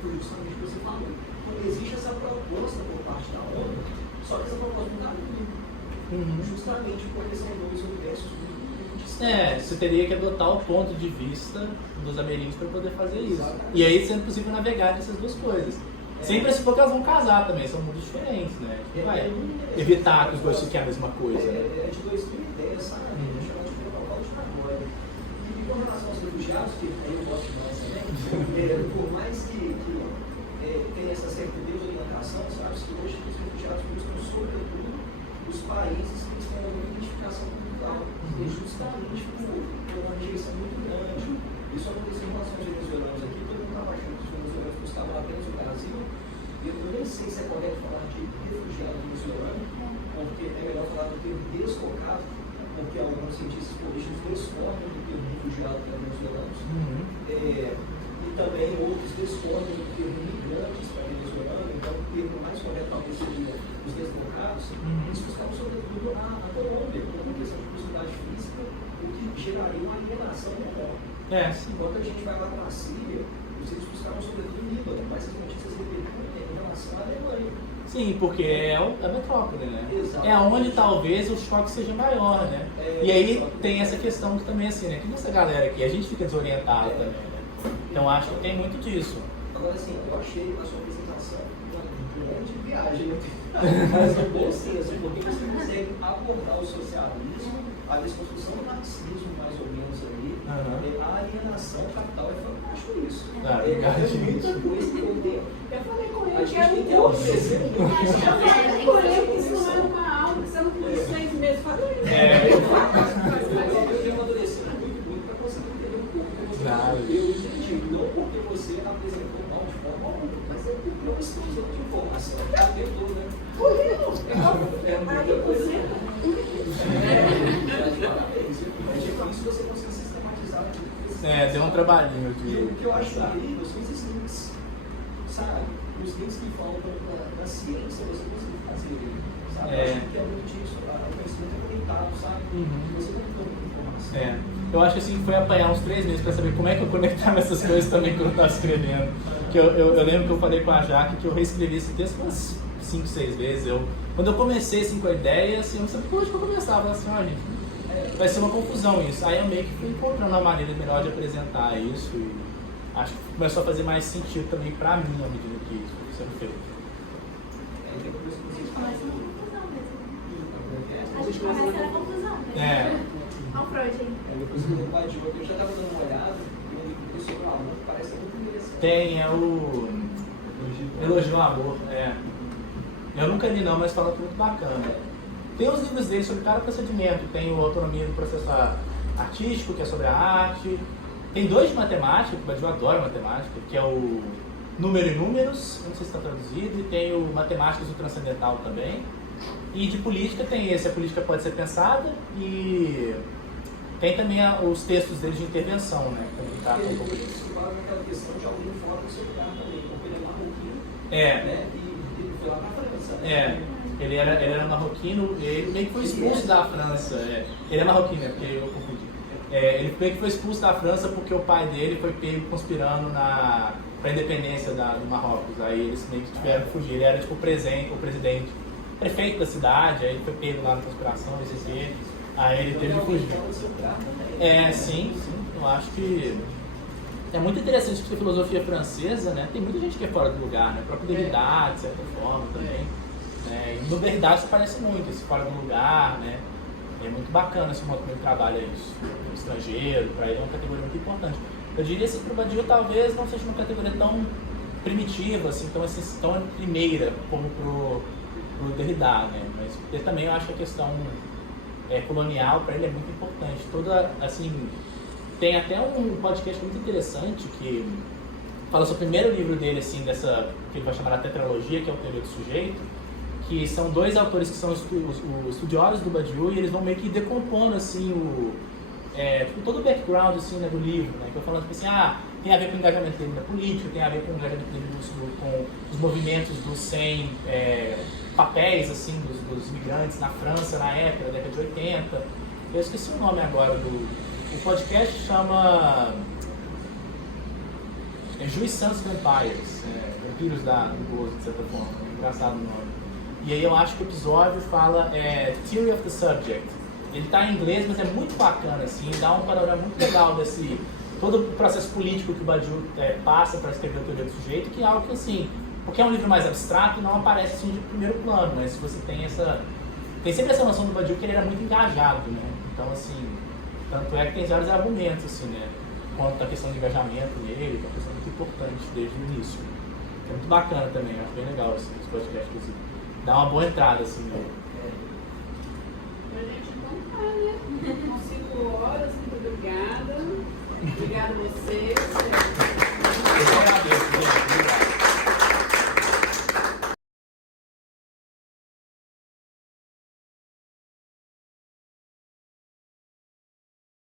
Foi justamente o que você falou. Então, existe essa proposta por parte da ONU, só que essa proposta não está vindo. Justamente porque são dois universos muito distantes. Você teria que adotar o ponto de vista dos americanos para poder fazer isso. Exatamente. E aí sendo possível navegar nessas duas coisas. Sem pressupor que elas vão casar também, são mundos diferentes, né? Vai evitar que os dois fiquem a mesma coisa. É de 2010, sabe? Chamado de protocolo de Nagoya. E com relação aos refugiados, que eu gosto mais também, por mais que tenha essa certa desorientação, sabe? Que hoje os refugiados buscam, sobretudo, os países que eles têm uma identificação cultural. E justamente por uma rejeição muito grande. Isso aconteceu em relação aos venezuelanos aqui, todo mundo estava achando que os venezuelanos buscavam apenas o Brasil. Eu nem sei se é correto falar de refugiado venezuelano, porque é melhor falar do termo deslocado, porque alguns cientistas políticos discordam do termo refugiado para venezuelanos. E também outros discordam do termo migrantes para venezuelano, então o termo mais correto talvez seria os deslocados. Eles buscavam sobretudo a Colômbia, por uma questão de proximidade física, o que geraria uma alienação menor. Enquanto a gente vai lá para a Síria, eles buscavam sobretudo o Líbano, mas as notícias repetiam em relação à Alemanha. Sim, porque é a metrópole, né? Exatamente. É onde talvez o choque seja maior, né? E aí tem essa questão que também assim, né? Que nessa galera aqui, a gente fica desorientado também, né? Então acho que tem muito disso. Agora assim, eu achei a sua apresentação uma grande viagem, mas no bom senso, porque você consegue abordar o socialismo, a desconstrução do marxismo, mais ou menos ali, a alienação capital, é fantástico isso. Muita coisa que eu tenho. Eu falei com ele A que gente era tem um que curso. amadurecer Eu muito. falei com ele que isso não é uma aula, que você não tem 6 meses. Eu falei, Eu tenho amadurecido muito para conseguir entender um pouco o que você falou. Eu entendi, não porque você apresentou mal de forma alguma, mas é porque eu preciso de informação. Atentou, né? Muita coisa. Com isso você consegue sistematizar. Deu um trabalhinho de... E o que eu acho incrível são esses links, sabe? Os links que falam da ciência, você consegue fazer, sabe? Eu acho que é muito disso, o conhecimento é conectado, sabe? Você não tem informação. Eu acho que assim, foi apanhar uns 3 meses para saber como é que eu conectava essas coisas também quando eu estava escrevendo. Que eu lembro que eu falei com a Jaque que eu reescrevi esse texto umas 5, 6 vezes. Quando eu comecei assim, com a ideia, assim, eu não sabia por onde que eu começava. Eu falei assim, gente, vai ser uma confusão isso. Aí eu meio que fui encontrando uma maneira melhor de apresentar isso e acho que começou a fazer mais sentido também para mim à medida que isso foi sendo feito. A gente começa na confusão, né? Olha o Freud aí. Depois que eu pai de outro, eu já estava dando uma olhada, e eu vi que o professor Alan parece muito interessante. Tem, é o Elogio ao Amor, Eu nunca li não, mas fala que é muito bacana. Tem os livros dele sobre cada procedimento, tem o Autonomia do Processo Artístico, que é sobre a arte, Tem 2 de matemática, que o Badiou adora matemática, que é o Número e Números, não sei se está traduzido, e tem o Matemáticas do Transcendental também. E de política tem esse, a política pode ser pensada, e tem também os textos dele de intervenção, né? Que tá com um pouco disso. Isso vai naquela questão de alguém fora do seu lugar também, porque ele é marroquino, É. né? E ele foi lá na França, né? É, ele era marroquino, ele meio que foi expulso da França. Ele é marroquino, né? Porque eu confundi. Ele meio que foi expulso da França porque o pai dele foi pego conspirando para a independência do Marrocos. Aí eles meio que tiveram que fugir. Ele era tipo o presidente, prefeito da cidade, aí ele foi pego lá na conspiração, etc. Aí ele teve que fugir. Sim, eu acho que é muito interessante que a filosofia francesa, né? Tem muita gente que é fora do lugar, né? O próprio Derrida, de certa forma, também. E no Derrida isso parece muito, esse fora do lugar, né? É muito bacana esse modo como ele trabalha isso. No estrangeiro, para ele é uma categoria muito importante. Eu diria assim que para o Badiou talvez não seja uma categoria tão primitiva, assim, tão primeira como pro Derrida, né? Mas ele também eu acho que a questão colonial para ele é muito importante. Assim, tem até um podcast muito interessante que fala sobre o primeiro livro dele, assim, que ele vai chamar a tetralogia, que é o Teoria do Sujeito, que são 2 autores que são os estudiosos do Badiou, e eles vão meio que decompondo assim todo o background assim, né, do livro, né, que eu falando assim, tem a ver com o engajamento dele na política, tem a ver com o engajamento dele com os movimentos dos 100 papéis assim, dos imigrantes na França na época, na década de 80. Eu esqueci o nome agora o podcast chama Jouissance Vampires, Vampiros do Gozo, de certa forma, é engraçado o nome. E aí eu acho que o episódio fala Theory of the Subject. Ele está em inglês, mas é muito bacana, assim, dá um panorama muito legal desse todo o processo político que o Badiou passa para escrever a Teoria do Sujeito, que é algo que, assim, porque é um livro mais abstrato, não aparece assim de primeiro plano, mas você tem sempre essa noção do Badiou que ele era muito engajado, né? Então, assim, tanto é que tem vários argumentos, assim, né? Quanto à questão de engajamento nele, que é uma questão muito importante desde o início. É muito bacana também, acho bem legal esse podcast, inclusive. Dá uma boa entrada, assim, né? Pra gente contar, né? Com 5 horas, muito obrigada. Obrigada a vocês. Eu que agradeço.